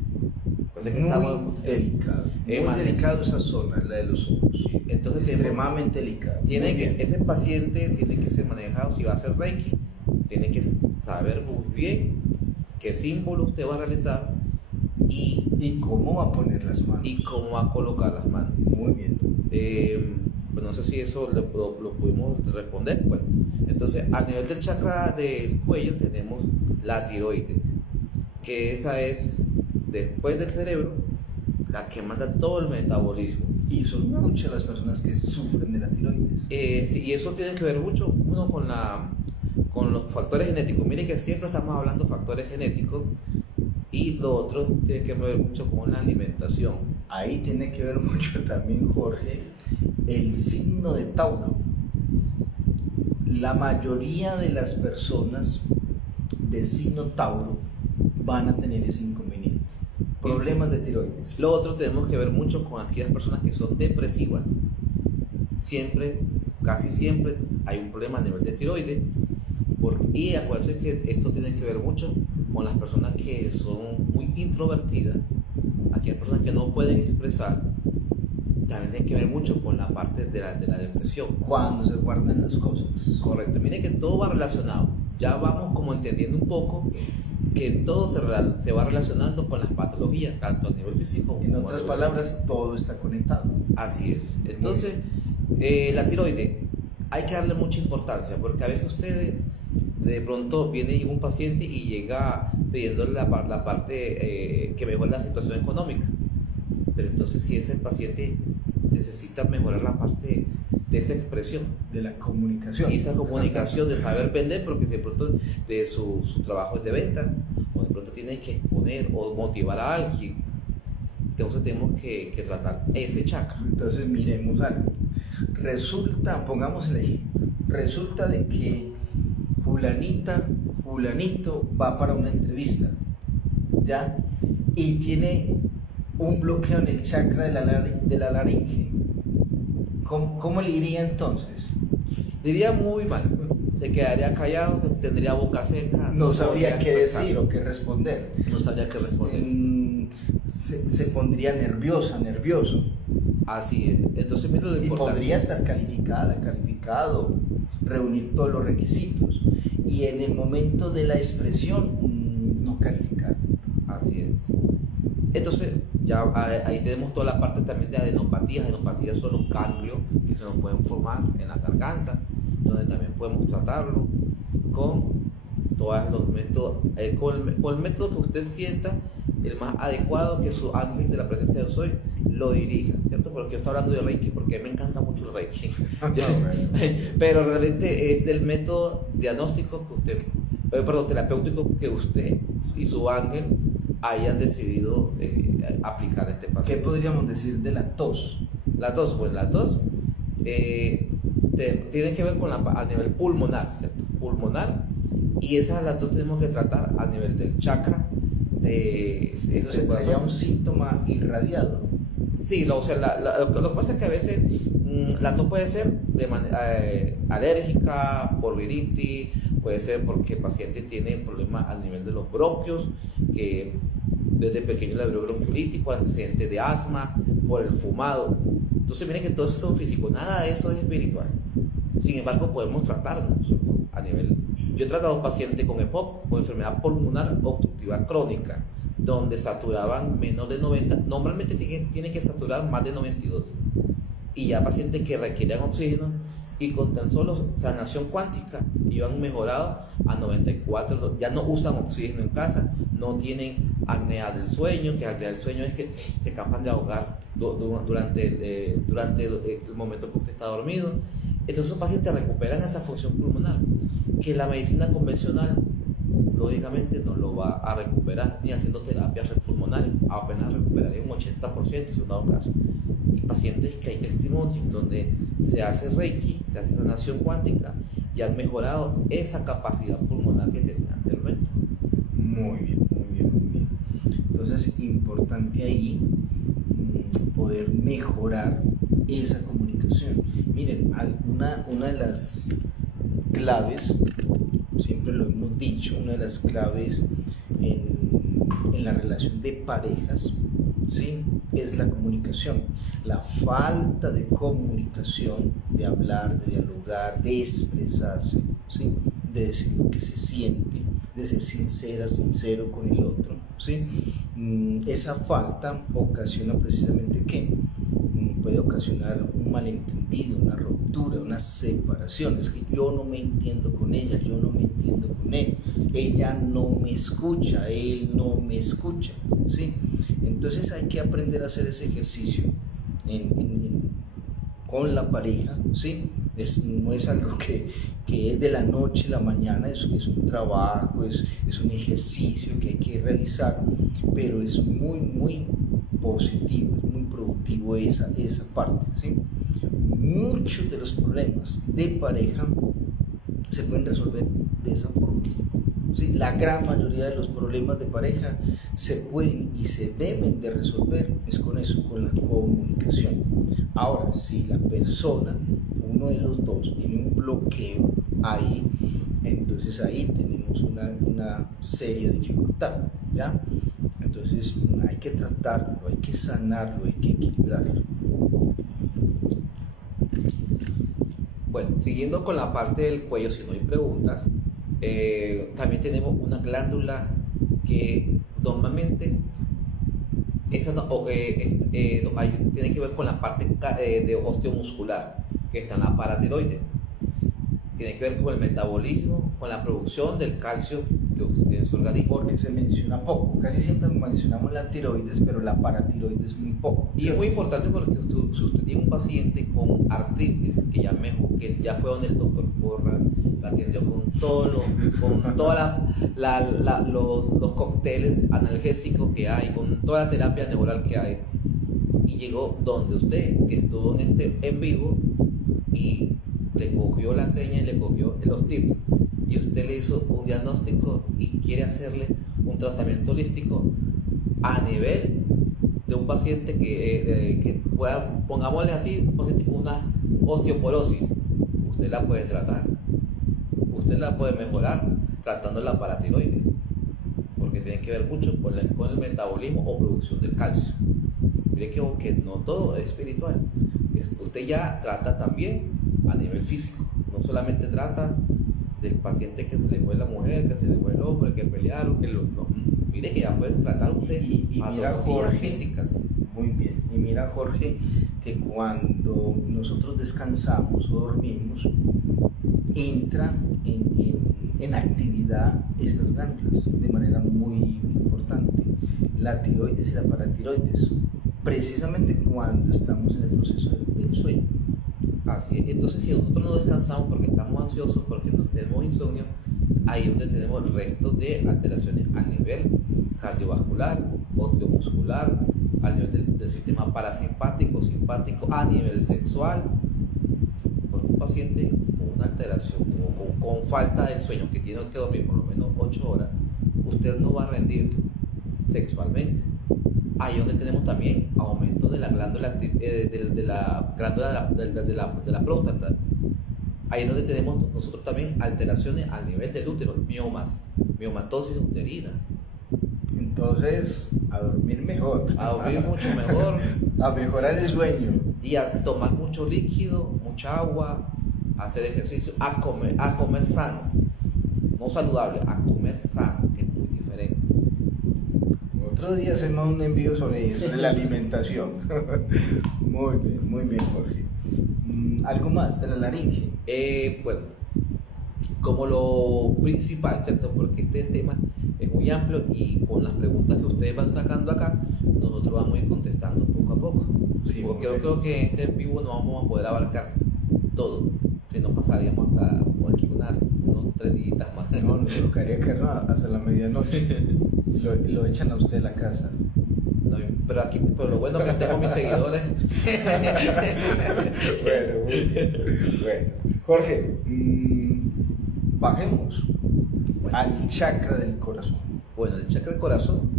Delicado. Muy delicado esa zona, la de los ojos. Sí. Entonces, extremadamente delicado. Ese paciente tiene que ser manejado. Si va a hacer Reiki, tiene que saber muy bien qué símbolo usted va a realizar y cómo va a poner las manos. Y cómo va a colocar las manos. Muy bien. Pues no sé si eso lo pudimos responder. Bueno, entonces, a nivel del chakra del cuello tenemos la tiroides, que esa es, después del cerebro, la que manda todo el metabolismo. Y son muchas las personas que sufren de la tiroides. Sí, y eso tiene que ver mucho, uno, con los factores genéticos. Miren que siempre estamos hablando de factores genéticos, y lo otro tiene que ver mucho con la alimentación. Ahí tiene que ver mucho también, Jorge, el signo de Tauro. La mayoría de las personas de signo Tauro van a tener ese inconveniente. Problemas de tiroides. Lo otro tenemos que ver mucho con aquellas personas que son depresivas. Casi siempre hay un problema a nivel de tiroides. Y acuérdense que esto tiene que ver mucho con las personas que son muy introvertidas, aquellas personas que no pueden expresar. También tiene que ver mucho con la parte de la depresión. Cuando se guardan las cosas. Correcto. Miren que todo va relacionado. Ya vamos como entendiendo un poco que todo se va relacionando con las patologías, tanto a nivel físico como a nivel. En otras palabras, todo está conectado. Así es. Entonces, La tiroides, hay que darle mucha importancia porque a veces ustedes de pronto viene un paciente y llega pidiéndole la parte que mejore la situación económica. Pero entonces si ese paciente necesita mejorar la parte de esa expresión, de la comunicación. y esa comunicación de saber vender, porque de pronto de su trabajo es de venta, o de pronto tiene que exponer o motivar a alguien, entonces tenemos que tratar ese chakra. Entonces miremos algo. Resulta, pongamos el ejemplo, resulta de que fulanito va para una entrevista, ¿ya? Y tiene un bloqueo en el chakra de la laringe. ¿Cómo le iría entonces? Diría muy mal, se quedaría callado, tendría boca seca, No sabría podría qué expresar, decir o qué responder. no sabría qué responder. Se pondría nervioso. Así es, entonces mira lo Y importante. podría estar calificado, reunir todos los requisitos. Y en el momento de la expresión, no calificar. Así es. Entonces, ya ahí tenemos toda la parte también de adenopatías. Adenopatías son los ganglios que se nos pueden formar en la garganta, donde también podemos tratarlo con todos los métodos, con el método que usted sienta el más adecuado, que su ángel de la presencia de soy lo dirija, ¿cierto? Porque yo estoy hablando de Reiki porque me encanta mucho el Reiki. Pero realmente es del método diagnóstico que usted, terapéutico que usted y su ángel hayan decidido aplicar a este ¿Qué paciente. podríamos decir de la tos? La tos, pues la tos tiene que ver con a nivel pulmonar, ¿cierto? Pulmonar, y esa la tos tenemos que tratar a nivel del chakra. Entonces sería un síntoma irradiado. Sí, lo que pasa es que a veces la tos puede ser de manera alérgica, por rinitis, puede ser porque el paciente tiene problemas al nivel de los bronquios, que desde pequeño le abrió bronquiolitis, por antecedentes de asma, por el fumado. Entonces miren que todo eso es físico, nada de eso es espiritual. Sin embargo, podemos tratarnos, ¿cierto? A nivel. Yo he tratado pacientes con EPOC, con enfermedad pulmonar obstructiva crónica, donde saturaban menos de 90, normalmente tiene que saturar más de 92. Y ya pacientes que requieren oxígeno y con tan solo sanación cuántica iban mejorado a 94, ya no usan oxígeno en casa, no tienen apnea del sueño, que apnea del sueño es que se escapan de ahogar durante el momento que usted está dormido. Entonces esos pacientes recuperan esa función pulmonar que la medicina convencional lógicamente no lo va a recuperar ni haciendo terapias pulmonares, apenas recuperaría un 80% si dado caso. Y pacientes que hay testimonios donde se hace Reiki, se hace sanación cuántica y han mejorado esa capacidad pulmonar que tenían anteriormente. Muy bien. Entonces, importante ahí poder mejorar esa comunicación. Miren, una de las claves, siempre lo hemos dicho, una de las claves en la relación de parejas, ¿sí?, es la comunicación. La falta de comunicación, de hablar, de dialogar, de expresarse, ¿sí?, de decir lo que se siente, de ser sincero con el otro, ¿sí? Esa falta ocasiona precisamente ¿qué? Puede ocasionar un malentendido, una ruptura, una separación. Es que yo no me entiendo con ella, yo no me entiendo con él, ella no me escucha, él no me escucha, ¿sí? Entonces hay que aprender a hacer ese ejercicio con la pareja, ¿sí? No es algo que es de la noche a la mañana, es un trabajo, es un ejercicio que hay que realizar, pero es muy positivo, es muy productivo esa parte, ¿sí? Muchos de los problemas de pareja se pueden resolver de esa forma, ¿sí? La gran mayoría de los problemas de pareja se pueden y se deben de resolver es con eso, con la comunicación. Ahora, si la persona, uno de los dos, tiene un bloqueo ahí, entonces ahí tenemos una seria dificultad, ¿ya? Entonces hay que tratarlo, hay que sanarlo, hay que equilibrarlo. Bueno, siguiendo con la parte del cuello, si no hay preguntas, también tenemos una glándula que normalmente esa tiene que ver con la parte de osteomuscular. que está en la paratiroides. Tiene que ver con el metabolismo, con la producción del calcio que usted tiene en su organismo. Porque se menciona poco, casi siempre mencionamos la tiroides, pero la paratiroides muy poco. Y es muy importante porque si usted tiene un paciente con artritis que ya mejor, que ya fue donde el doctor Porra, la atendió con todos los cócteles analgésicos que hay, con toda la terapia neural que hay, y llegó donde usted, que estuvo en vivo, y le cogió la seña y le cogió los tips, y usted le hizo un diagnóstico y quiere hacerle un tratamiento holístico a nivel de un paciente que pueda, pongámosle así, un paciente con una osteoporosis, usted la puede tratar, usted la puede mejorar tratando la paratiroides, porque tiene que ver mucho con el metabolismo o producción de calcio. Mire que no todo es espiritual, usted ya trata también a nivel físico, no solamente trata del paciente que se le fue la mujer, que se le fue el hombre, que pelearon, no. Mire que ya puede tratar usted y mira, Jorge, físicas. Muy bien, y mira, Jorge, que cuando nosotros descansamos o dormimos, entran en actividad estas glándulas de manera muy importante, la tiroides y la paratiroides, precisamente cuando estamos en el proceso del sueño. Así es. Entonces, si nosotros no descansamos porque estamos ansiosos, porque no tenemos insomnio, ahí es donde tenemos restos de alteraciones a nivel cardiovascular, osteomuscular, a nivel del sistema parasimpático, simpático, a nivel sexual. Porque un paciente con una alteración, con falta del sueño, que tiene que dormir por lo menos 8 horas, usted no va a rendir sexualmente. Ahí es donde tenemos también aumento de la glándula de la próstata. Ahí es donde tenemos nosotros también alteraciones al nivel del útero, miomatosis uterina. Entonces, a dormir mejor. A dormir mucho mejor. A mejorar el sueño. Y a tomar mucho líquido, mucha agua, a hacer ejercicio, a comer sano. No saludable, a comer sano, que es muy diferente. Otro día hacemos un envío sobre la alimentación. Muy bien, Jorge. ¿Algo más de la laringe? Bueno, como lo principal, ¿cierto? Porque este tema es muy amplio y con las preguntas que ustedes van sacando acá, nosotros vamos a ir contestando poco a poco. Sí, porque yo creo que en este en vivo no vamos a poder abarcar todo. Si no, pasaríamos hasta aquí unos 3 días más. No, nos tocaría quedarnos hasta la medianoche. Lo echan a usted de la casa. No, pero lo bueno es que tengo mis seguidores. Bueno. Jorge, bajemos al chakra del corazón. Bueno, el chakra del corazón,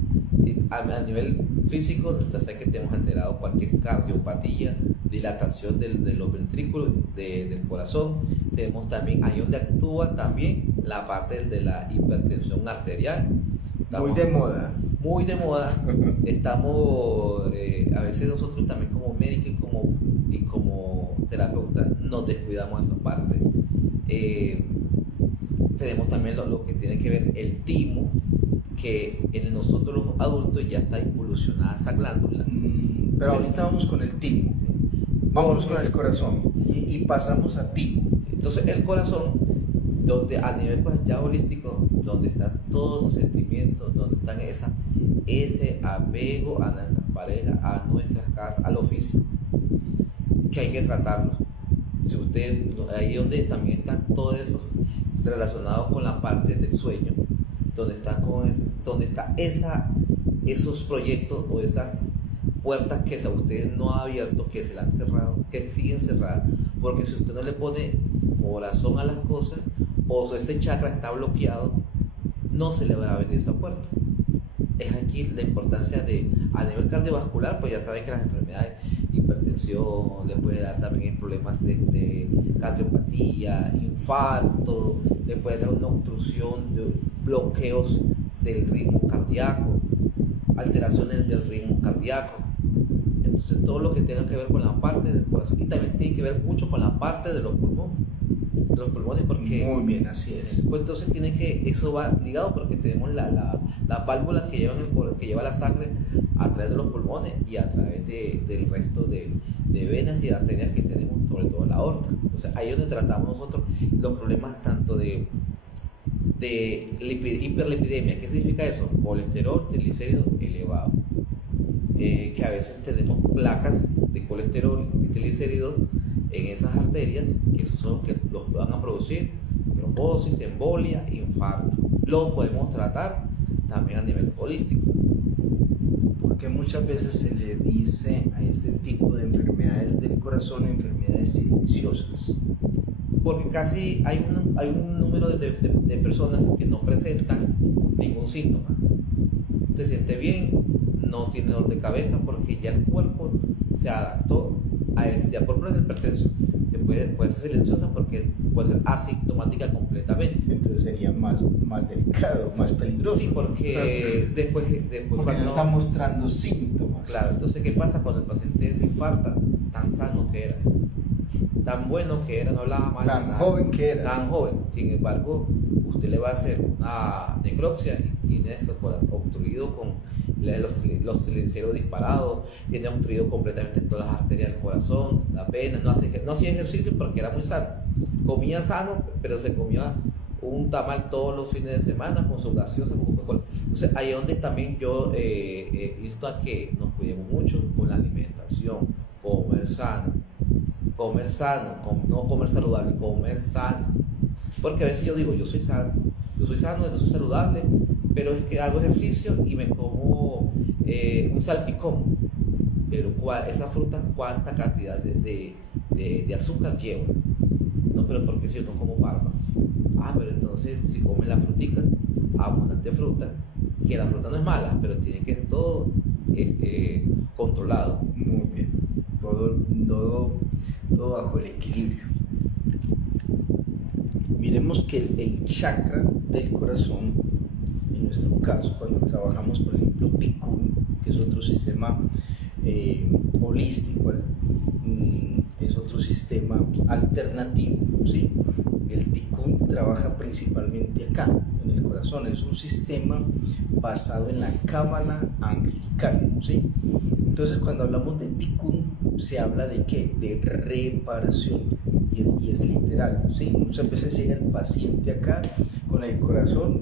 sí, a nivel físico, ya sé que tenemos alterado cualquier cardiopatía, dilatación de los ventrículos del corazón. Tenemos también, ahí donde actúa también la parte de la hipertensión arterial. Muy de moda. Muy de moda. Estamos, a veces nosotros también como médicos y como terapeutas nos descuidamos esa parte. Tenemos también lo que tiene que ver el timo, que en nosotros los adultos ya está involucionada esa glándula. Pero ahorita vamos con el timo. Sí. Vamos con el corazón y pasamos a timo. Sí. Entonces el corazón, donde a nivel pues, ya holístico, donde están todos esos sentimientos, donde están ese apego a nuestras parejas, a nuestras casas, al oficio, que hay que tratarlo. Si usted, ahí donde también están todos esos relacionados con la parte del sueño, donde está esos proyectos o esas puertas que usted no ha abierto, que se la han cerrado, que siguen cerradas, porque si usted no le pone corazón a las cosas o ese chakra está bloqueado, no se le va a abrir esa puerta. Es aquí la importancia a nivel cardiovascular, pues ya saben que las enfermedades, hipertensión, le puede dar también problemas de cardiopatía, infarto, le puede dar una obstrucción de bloqueos del ritmo cardíaco, alteraciones del ritmo cardíaco. Entonces todo lo que tenga que ver con la parte del corazón y también tiene que ver mucho con la parte de los pulmones. de los pulmones, porque Muy bien, así es. pues entonces tiene que, eso va ligado porque tenemos las válvulas que llevan que lleva la sangre a través de los pulmones y a través del resto de venas y de arterias que tenemos, sobre todo en la aorta. O sea, ahí es donde tratamos nosotros los problemas tanto de hiperlipidemia. ¿Qué significa eso? Colesterol, triglicéridos elevado. Que a veces tenemos placas de colesterol y triglicéridos en esas arterias, que esos son los que los van a producir trombosis, embolia, infarto. Lo podemos tratar también a nivel holístico. Porque muchas veces se le dice a este tipo de enfermedades del corazón enfermedades silenciosas. Porque casi hay un número de personas que no presentan ningún síntoma. Se siente bien, no tiene dolor de cabeza porque ya el cuerpo se adaptó a ese. Ya por ejemplo el hipertenso puede ser silenciosa porque puede ser asintomática completamente. Entonces sería más delicado, más peligroso. Sí, porque después porque cuando no está mostrando síntomas. Claro, entonces ¿qué pasa cuando el paciente se infarta? Tan sano que era, tan bueno que era, no hablaba mal, Tan joven que era. tan joven. Sin embargo, usted le va a hacer una necropsia y tiene eso obstruido con los triglicéridos disparados, tiene obstruido completamente todas las arterias del corazón, la vena, no hacía ejercicio porque era muy sano, comía sano, pero se comía un tamal todos los fines de semana con su gaseosa, con Coca-Cola. Entonces ahí es donde también yo insto a que nos cuidemos mucho con la alimentación, comer sano, no comer saludable, comer sano. Porque a veces yo digo, yo soy sano, yo soy saludable, pero es que hago ejercicio y me como un salpicón. Pero esa fruta, ¿cuánta cantidad de azúcar lleva? No, pero porque si yo no como barba. Pero entonces si comen la frutica, abundante fruta, que la fruta no es mala, pero tiene que ser todo controlado. Muy bien, todo bajo el equilibrio. Miremos que el chakra del corazón, en nuestro caso, cuando trabajamos, por ejemplo, Tikkun, que es otro sistema holístico, es otro sistema alternativo, ¿sí? El Tikkun trabaja principalmente acá, en el corazón. Es un sistema basado en la cábala angelical, ¿sí? Entonces, cuando hablamos de Tikkun, se habla de ¿qué? De reparación, y es literal, ¿sí? Muchas veces llega el paciente acá con el corazón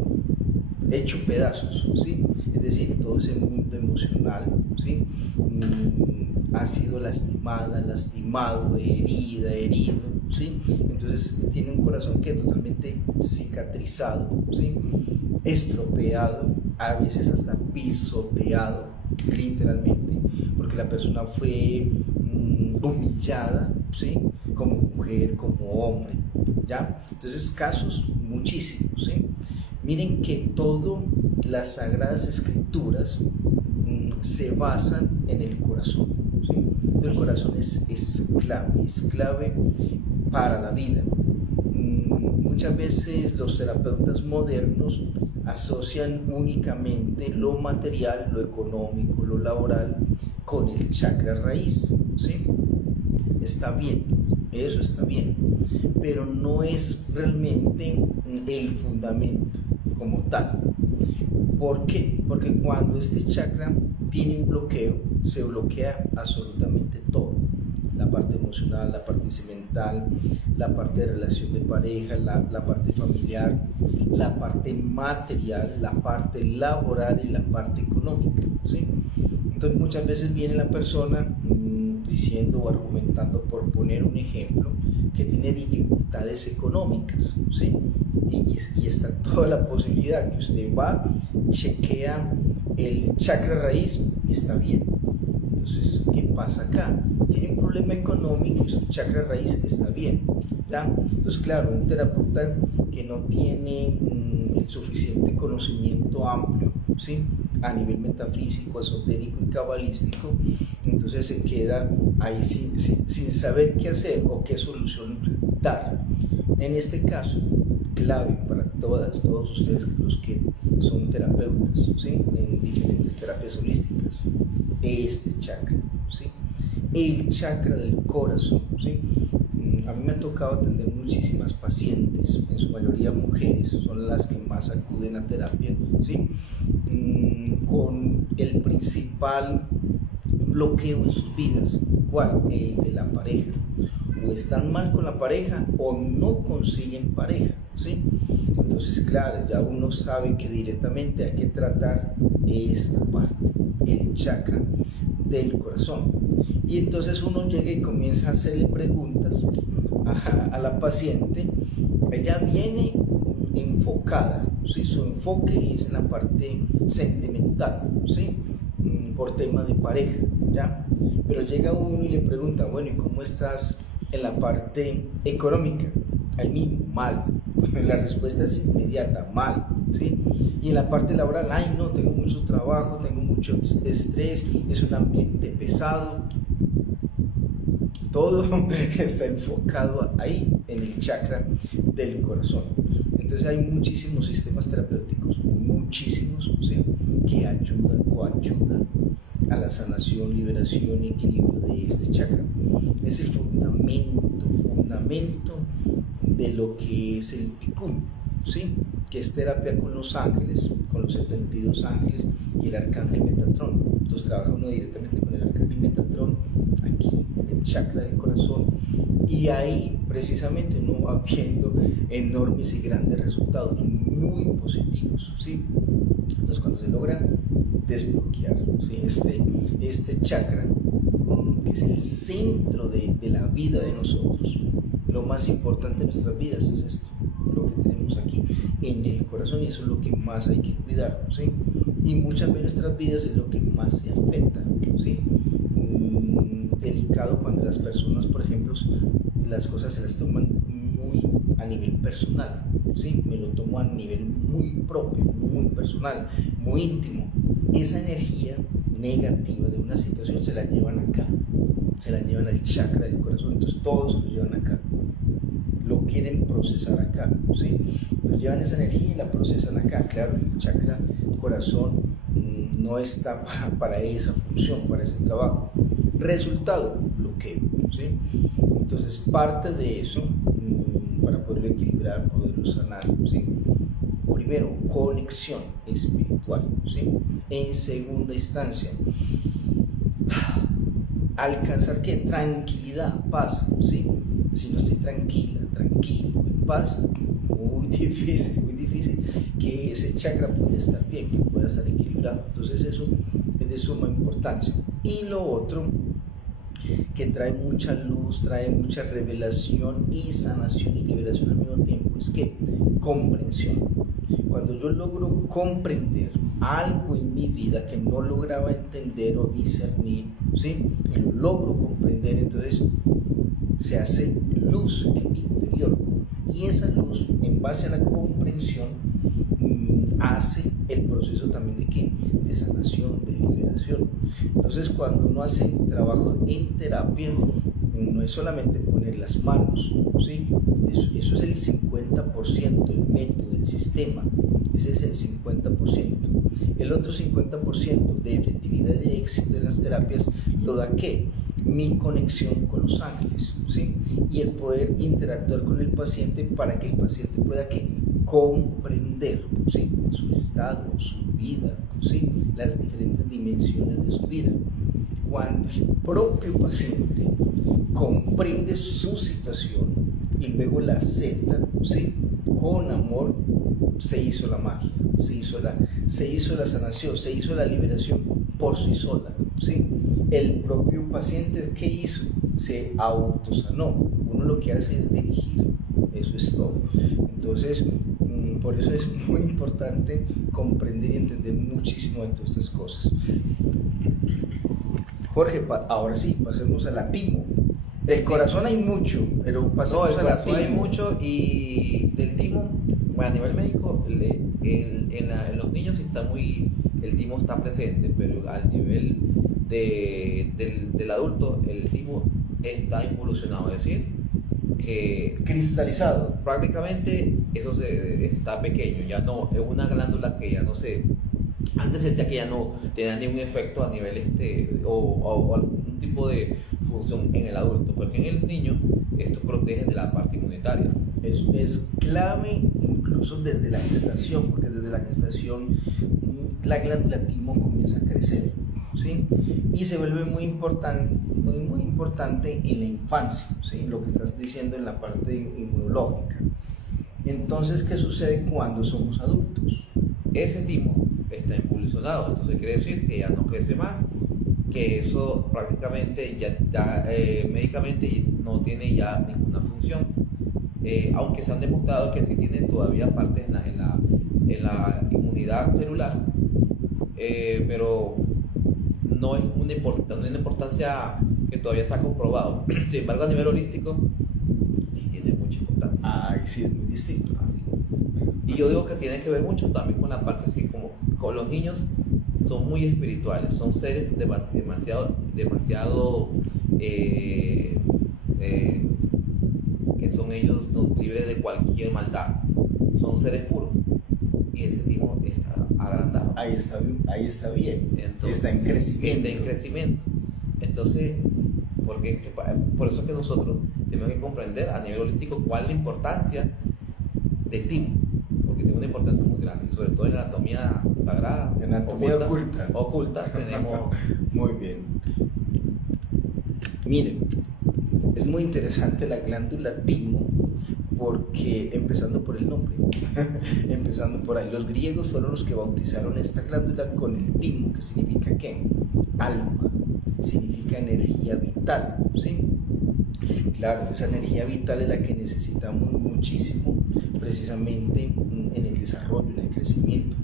hecho pedazos, ¿sí? Es decir, todo ese mundo emocional, ¿sí? Ha sido lastimado, herido, ¿sí? Entonces tiene un corazón que es totalmente cicatrizado, ¿sí? Estropeado, a veces hasta pisoteado, literalmente, porque la persona fue humillada, ¿sí? Como mujer, como hombre, ¿ya? Entonces casos muchísimos, ¿sí? Miren que todas las sagradas escrituras se basan en el corazón, ¿sí? El corazón es clave para la vida. Muchas veces los terapeutas modernos asocian únicamente lo material, lo económico, lo laboral con el chakra raíz, ¿sí? Está bien, eso está bien, pero no es realmente el fundamento como tal. ¿Por qué? Porque cuando este chakra tiene un bloqueo, se bloquea absolutamente todo. La parte emocional, la parte sentimental, la parte de relación de pareja, la parte familiar, la parte material, la parte laboral y la parte económica, ¿sí? Entonces muchas veces viene la persona diciendo o argumentando, por poner un ejemplo, que tiene dificultades económicas, ¿sí? Y está toda la posibilidad que usted va, chequea el chakra raíz y está bien. Entonces, ¿qué pasa acá? Tiene un problema económico y su chakra raíz está bien, ¿ya? Entonces, claro, un terapeuta que no tiene el suficiente conocimiento amplio, ¿sí? A nivel metafísico, esotérico y cabalístico, entonces se queda ahí sin saber qué hacer o qué solución dar. En este caso, clave para todos ustedes los que son terapeutas, ¿sí? En diferentes terapias holísticas, este chakra, ¿sí? El chakra del corazón, ¿sí? a mí me ha tocado atender muchísimas pacientes, en su mayoría mujeres, son las que más acuden a terapia, ¿sí? Con el principal bloqueo en sus vidas. ¿Cuál? El de la pareja. O están mal con la pareja o no consiguen pareja, ¿sí? Entonces, claro, ya uno sabe que directamente hay que tratar esta parte, el chakra del corazón. Y entonces uno llega y comienza a hacerle preguntas a la paciente. Ella viene enfocada, ¿sí? Su enfoque es en la parte sentimental, ¿sí? Por tema de pareja, ¿ya? Pero llega uno y le pregunta, bueno, ¿y cómo estás en la parte económica? Ahí mismo, mal. La respuesta es inmediata, mal, ¿sí? Y en la parte laboral, ay no, tengo mucho trabajo, tengo mucho estrés, es un ambiente pesado. Todo está enfocado ahí, en el chakra del corazón. Entonces hay muchísimos sistemas terapéuticos, muchísimos, ¿sí? Que ayudan o ayudan a la sanación, liberación y equilibrio de este chakra. Es el fundamento de lo que es el Tikkun, ¿sí? Que es terapia con los ángeles, con los 72 ángeles y el arcángel Metatrón. Entonces trabaja uno directamente con el arcángel Metatrón aquí en el chakra del corazón, y ahí precisamente uno va viendo enormes y grandes resultados muy positivos, ¿sí? Entonces cuando se logra desbloquear, ¿sí? este chakra, que es el centro de la vida de nosotros, lo más importante de nuestras vidas es esto, lo que tenemos aquí en el corazón, y eso es lo que más hay que cuidar, ¿sí? Y muchas veces nuestras vidas es lo que más se afecta, ¿sí? Delicado cuando las personas, por ejemplo, las cosas se las toman muy a nivel personal, ¿sí? Me lo tomo a nivel muy propio, muy personal, muy íntimo. Esa energía negativa de una situación se la llevan acá, se la llevan al chakra del corazón, entonces todos se lo llevan acá, lo quieren procesar acá, ¿sí? Entonces llevan esa energía y la procesan acá. Claro, el chakra corazón no está para esa función, para ese trabajo. Resultado, bloqueo, ¿sí? Entonces parte de eso, para poderlo equilibrar, poderlo sanar, ¿sí? Primero, conexión espiritual, ¿sí? En segunda instancia, alcanzar ¿qué? Tranquilidad, paz, ¿sí? Si no estoy tranquilo, en paz, muy difícil que ese chakra pueda estar bien, que pueda estar equilibrado. Entonces eso es de suma importancia. Y lo otro que trae mucha luz, trae mucha revelación y sanación y liberación al mismo tiempo, es que comprensión. Cuando yo logro comprender algo en mi vida que no lograba entender o discernir, ¿sí? Y lo logro comprender, entonces se hace luz en mi interior, y esa luz, en base a la comprensión, hace el proceso también de ¿qué? De sanación, de liberación. Entonces cuando uno hace trabajo en terapia, no es solamente poner las manos, ¿sí? Eso es el 50%, el método, el sistema, ese es el 50%. El otro 50% de efectividad y de éxito en las terapias lo da ¿qué? Mi conexión con los ángeles, ¿sí? Y el poder interactuar con el paciente para que el paciente pueda ¿qué? Comprender, ¿sí? Su estado, su vida, ¿sí? Las diferentes dimensiones de su vida. Cuando el propio paciente comprende su situación y luego la acepta, ¿sí? Con amor, se hizo la magia, se hizo la sanación, se hizo la liberación por sí sola, ¿sí? El propio paciente, ¿qué hizo? Se autosanó. Uno lo que hace es dirigir, eso es todo. Entonces, por eso es muy importante comprender y entender muchísimo de todas estas cosas. Jorge, ahora sí, pasemos a la timo. Del corazón hay mucho, pero pasemos a la timo. Hay mucho, y del timo, bueno, a nivel médico, en los niños el timo está presente, pero al nivel del adulto, el timo está involucionado, es decir, que cristalizado. Prácticamente eso está pequeño, ya no, es una glándula que ya no se Antes se decía que ya no tenía ningún efecto a nivel o algún tipo de función en el adulto, porque en el niño esto protege de la parte inmunitaria. Es clave incluso desde la gestación, porque desde la gestación la glándula timo comienza a crecer, ¿sí? Y se vuelve muy importante en la infancia, ¿sí? Lo que estás diciendo en la parte inmunológica. Entonces, ¿qué sucede cuando somos adultos? Ese timo está impulsionado, entonces quiere decir que ya no crece más, que eso prácticamente ya médicamente no tiene ya ninguna función, aunque se han demostrado que sí tiene todavía partes en la inmunidad celular, pero no es una importancia que todavía se ha comprobado. Sin embargo, a nivel holístico sí tiene mucha importancia. Ay, sí, es muy distinto. Y yo digo que tiene que ver mucho también con la parte así como con los niños. Son muy espirituales, son seres demasiado que son ellos libres de cualquier maldad, son seres puros, y ese timo está agrandado. Ahí está bien. Entonces, está en crecimiento. Está en crecimiento. Entonces, por eso es que nosotros tenemos que comprender a nivel holístico cuál es la importancia de timo, porque tiene una importancia muy grande, y sobre todo en la anatomía sagrada, Anatomía oculta tenemos. Muy bien. Miren, es muy interesante la glándula timo, porque empezando por el nombre, empezando por ahí, los griegos fueron los que bautizaron esta glándula con el timo, que significa ¿qué? Alma, significa energía vital, ¿sí? Claro, esa energía vital es la que necesitamos muchísimo, precisamente en el desarrollo, en el crecimiento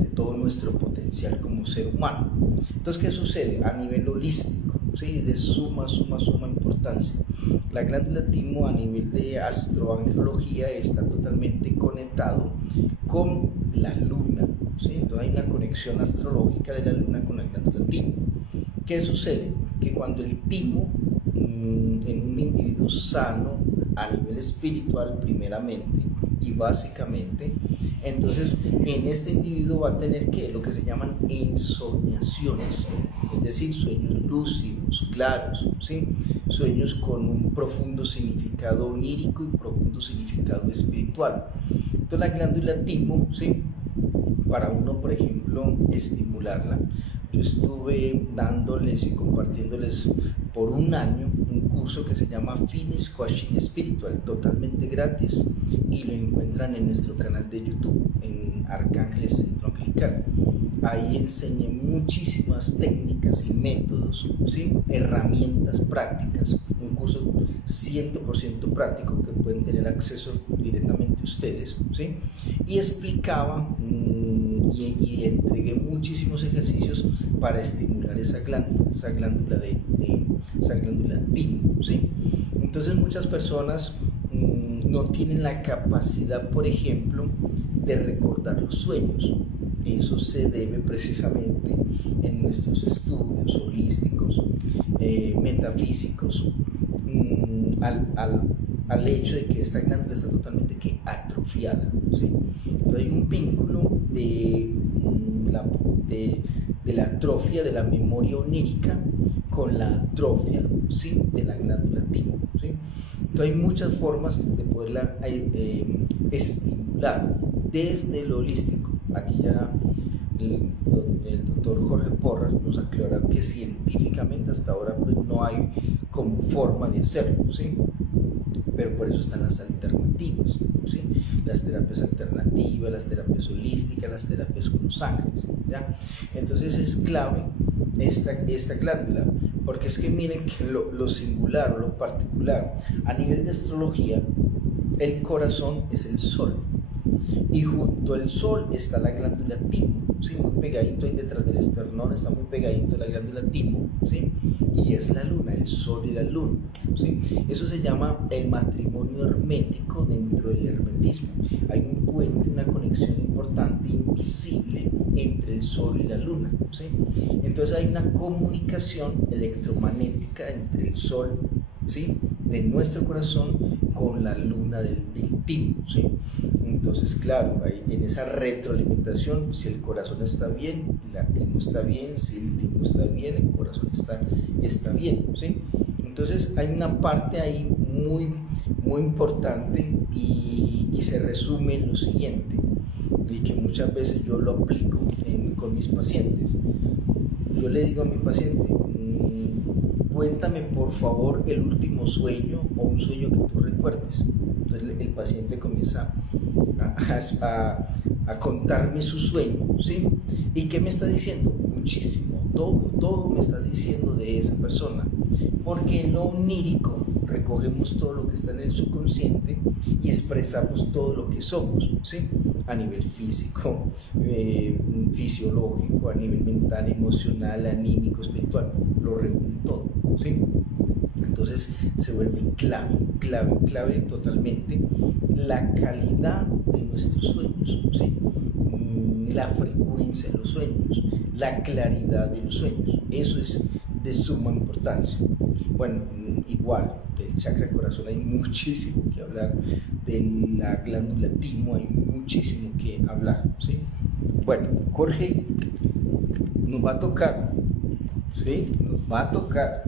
de todo nuestro potencial como ser humano. Entonces, ¿qué sucede? A nivel holístico, ¿sí? De suma importancia. La glándula timo a nivel de astroangiología está totalmente conectado con la luna, ¿sí? Entonces hay una conexión astrológica de la luna con la glándula timo. ¿Qué sucede? Que cuando el timo en un individuo sano a nivel espiritual primeramente y básicamente, entonces en este individuo va a tener ¿qué? Lo que se llaman ensoñaciones, es decir, sueños lúcidos, claros, ¿sí? Sueños con un profundo significado onírico y profundo significado espiritual. Entonces la glándula timo, ¿sí? Para uno, por ejemplo, estimularla, yo estuve dándoles y compartiéndoles por un año un curso que se llama Fitness Coaching Espiritual, totalmente gratis, y lo encuentran en nuestro canal de YouTube, en Arcángeles Centro Angelical. Ahí enseñé muchísimas técnicas y métodos, ¿sí? Herramientas prácticas, un curso 100% práctico que pueden tener acceso directamente ustedes, ¿sí? Y explicaba y entregué muchísimos ejercicios para estimular esa glándula timo, ¿sí? Entonces muchas personas no tienen la capacidad, por ejemplo, de recordar los sueños. Eso se debe precisamente en nuestros estudios holísticos, metafísicos, al hecho de que esta glándula está totalmente atrofiada, ¿sí? Entonces hay un vínculo de la atrofia de la memoria onírica con la atrofia, ¿sí? De la glándula timo, ¿sí? Entonces hay muchas formas de poderla estimular desde lo holístico. Aquí ya el doctor Jorge Porras nos aclara que científicamente hasta ahora pues, no hay como forma de hacerlo, ¿sí? Pero por eso están las alternativas, ¿sí? Las terapias alternativas, las terapias holísticas, las terapias con los ángeles, ¿ya? Entonces es clave esta glándula, porque es que miren que lo singular o lo particular, a nivel de astrología, el corazón es el sol, y junto al sol está la glándula timo, ¿sí? Muy pegadito ahí detrás del esternón está muy pegadito la glándula timo, ¿sí? Y es la luna, el sol y la luna, ¿sí? Eso se llama el matrimonio hermético dentro del hermetismo. Hay un puente, una conexión importante, invisible, entre el sol y la luna, ¿sí? Entonces hay una comunicación electromagnética entre el sol, ¿sí? De nuestro corazón con la luna del timo, ¿sí? Entonces, claro, ahí, en esa retroalimentación, si el corazón está bien, el timo está bien, si el timo está bien, el corazón está bien, ¿sí? Entonces hay una parte ahí muy importante y se resume en lo siguiente, y que muchas veces yo lo aplico con mis pacientes. Yo le digo a mi paciente, cuéntame por favor el último sueño o un sueño que tú recuerdes. Entonces el paciente comienza a contarme su sueño, ¿sí? ¿Y qué me está diciendo? Muchísimo, todo me está diciendo de esa persona, porque en lo onírico recogemos todo lo que está en el subconsciente y expresamos todo lo que somos, ¿sí? A nivel físico, fisiológico, a nivel mental, emocional, anímico, espiritual, lo reúne todo, ¿sí? Entonces se vuelve clave totalmente la calidad de nuestros sueños, ¿sí? La frecuencia de los sueños, la claridad de los sueños, eso es de suma importancia. Bueno, igual del chakra corazón hay muchísimo que hablar, de la glándula timo hay muchísimo que hablar, ¿sí? Bueno, Jorge, nos va a tocar, ¿sí? Nos va a tocar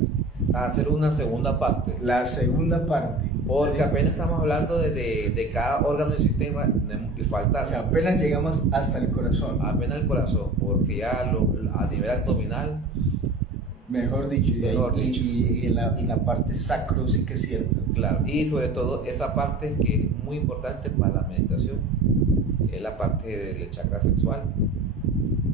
hacer una segunda parte. la segunda parte. Porque ¿sí? apenas estamos hablando de cada órgano del sistema y falta. Y apenas llegamos hasta el corazón. Apenas el corazón, porque ya a nivel abdominal. Mejor dicho, dicho. Y en la parte sacro sí que es cierto. Claro, y sobre todo esa parte que es muy importante para la meditación, que es la parte del chakra sexual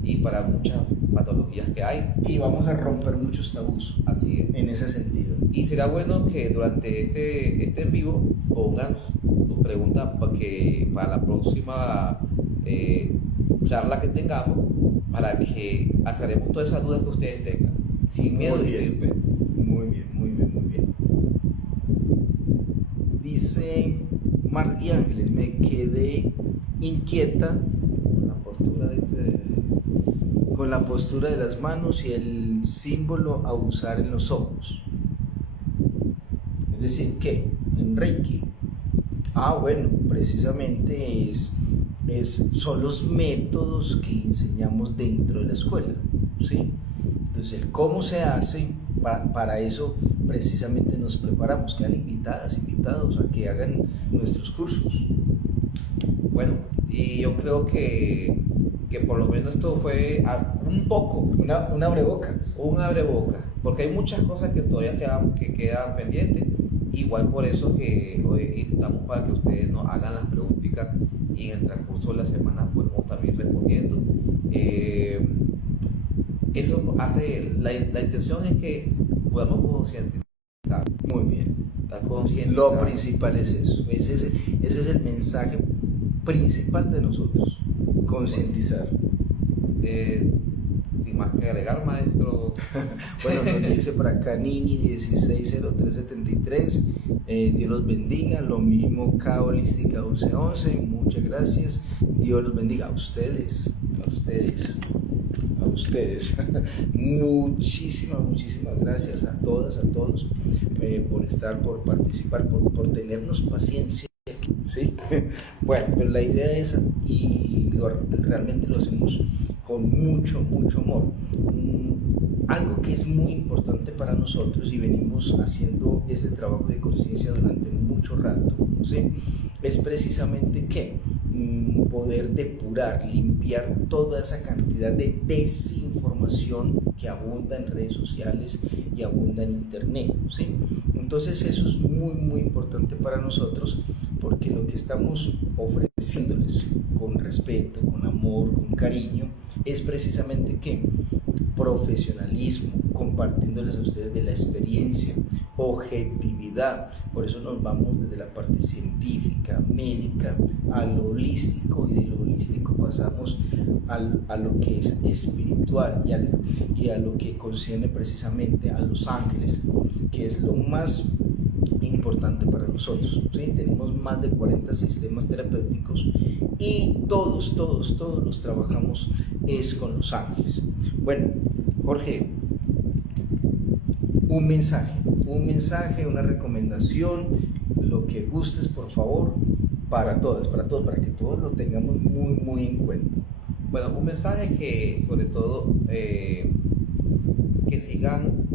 y para muchas patologías que hay. Y vamos a romper muchos tabús. Así es. En ese sentido. Y será bueno que durante este en vivo pongan sus preguntas para la próxima charla que tengamos, para que aclaremos todas esas dudas que ustedes tengan, sin miedo y sin pena. Muy bien. Dice María Ángeles, me quedé inquieta con la postura de las manos y el símbolo a usar en los ojos. Es decir, ¿qué? En Reiki. Bueno, precisamente son los métodos que enseñamos dentro de la escuela, ¿sí? Entonces, el cómo se hace, para eso precisamente nos preparamos. Quedan invitados a que hagan nuestros cursos. Bueno, y yo creo que por lo menos esto fue un poco un abrebocas, porque hay muchas cosas que todavía quedan pendientes. Igual por eso que hoy estamos para que ustedes nos hagan las preguntas y en el transcurso de la semana podemos también respondiendo. Eso hace, la intención es que podamos concientizar. Muy bien. Concientizar. Lo principal es eso. Ese es el mensaje principal de nosotros. Concientizar. Sin más que agregar, maestro. Bueno, nos dice por acá Nini 160373. Dios los bendiga. Lo mismo K Holística 1111. Muchas gracias. Dios los bendiga. A ustedes. Muchísimas gracias a todas, a todos por estar, por participar, por tenernos paciencia. ¿Sí? Bueno, pero la idea es, y realmente lo hacemos con mucho amor. Algo que es muy importante para nosotros y venimos haciendo este trabajo de conciencia durante mucho rato, ¿sí? Es precisamente que poder depurar, limpiar toda esa cantidad de desinformación que abunda en redes sociales y abunda en internet, ¿sí? Entonces eso es muy importante para nosotros, porque lo que estamos ofreciéndoles con respeto, con amor, con cariño, es precisamente que profesionalismo, compartiéndoles a ustedes de la experiencia, objetividad. Por eso nos vamos desde la parte científica, médica, a lo holístico, y de lo holístico pasamos a lo que es espiritual y a lo que concierne precisamente a los ángeles, que es lo más importante para nosotros, ¿sí? Tenemos más de 40 sistemas terapéuticos y todos los trabajamos es con los ángeles. Bueno, Jorge, un mensaje, una recomendación, lo que gustes, por favor, para todos, para que todos lo tengamos muy, muy en cuenta. Bueno, un mensaje que sobre todo que sigan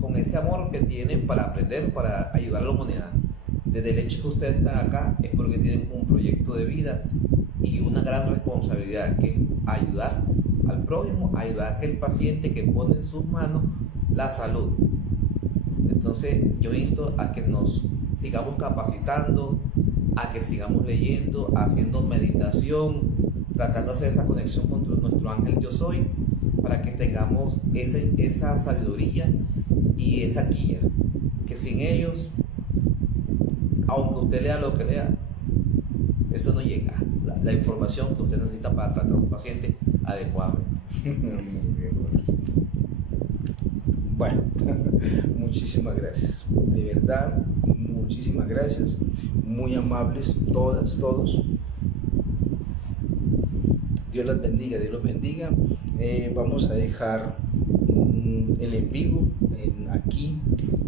con ese amor que tienen para aprender, para ayudar a la humanidad. Desde el hecho que ustedes están acá es porque tienen un proyecto de vida y una gran responsabilidad, que es ayudar al prójimo, ayudar a aquel paciente que pone en sus manos la salud. Entonces yo insto a que nos sigamos capacitando, a que sigamos leyendo, haciendo meditación, tratando de hacer esa conexión con nuestro ángel yo soy, para que tengamos esa sabiduría y esa guía, que sin ellos, aunque usted lea lo que lea, eso no llega, la información que usted necesita para tratar a un paciente adecuadamente. Muy bien, Jorge. Bueno, muchísimas gracias, de verdad, muchísimas gracias, muy amables todas, todos. Dios las bendiga, Dios los bendiga. Vamos a dejar el en vivo aquí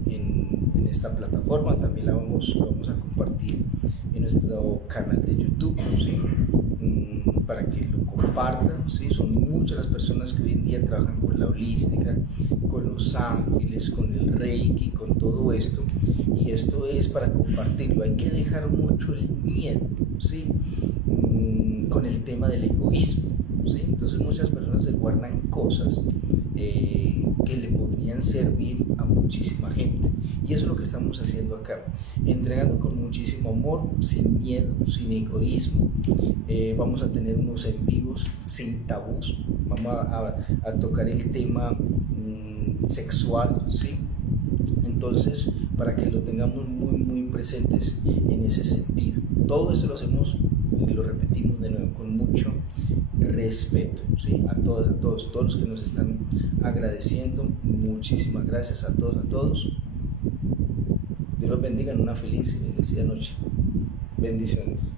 en esta plataforma, también lo vamos a compartir en nuestro canal de YouTube, ¿sí? Para que lo compartan, ¿sí? Son muchas las personas que hoy en día trabajan con la holística, con los ángeles, con el reiki, con todo esto, y esto es para compartirlo. Hay que dejar mucho el miedo, ¿sí? Con el tema del egoísmo, ¿sí? Entonces muchas personas se guardan cosas que le podrían servir a muchísima gente, y eso es lo que estamos haciendo acá, entregando con muchísimo amor, sin miedo, sin egoísmo. Vamos a tener unos en vivos sin tabús, vamos a tocar el tema sexual, ¿sí? Entonces, para que lo tengamos muy, muy presentes en ese sentido. Todo eso lo hacemos y lo repetimos de nuevo con mucho respeto, ¿sí? A todos los que nos están agradeciendo, muchísimas gracias a todos. Dios los bendiga en una feliz y bendecida noche. Bendiciones.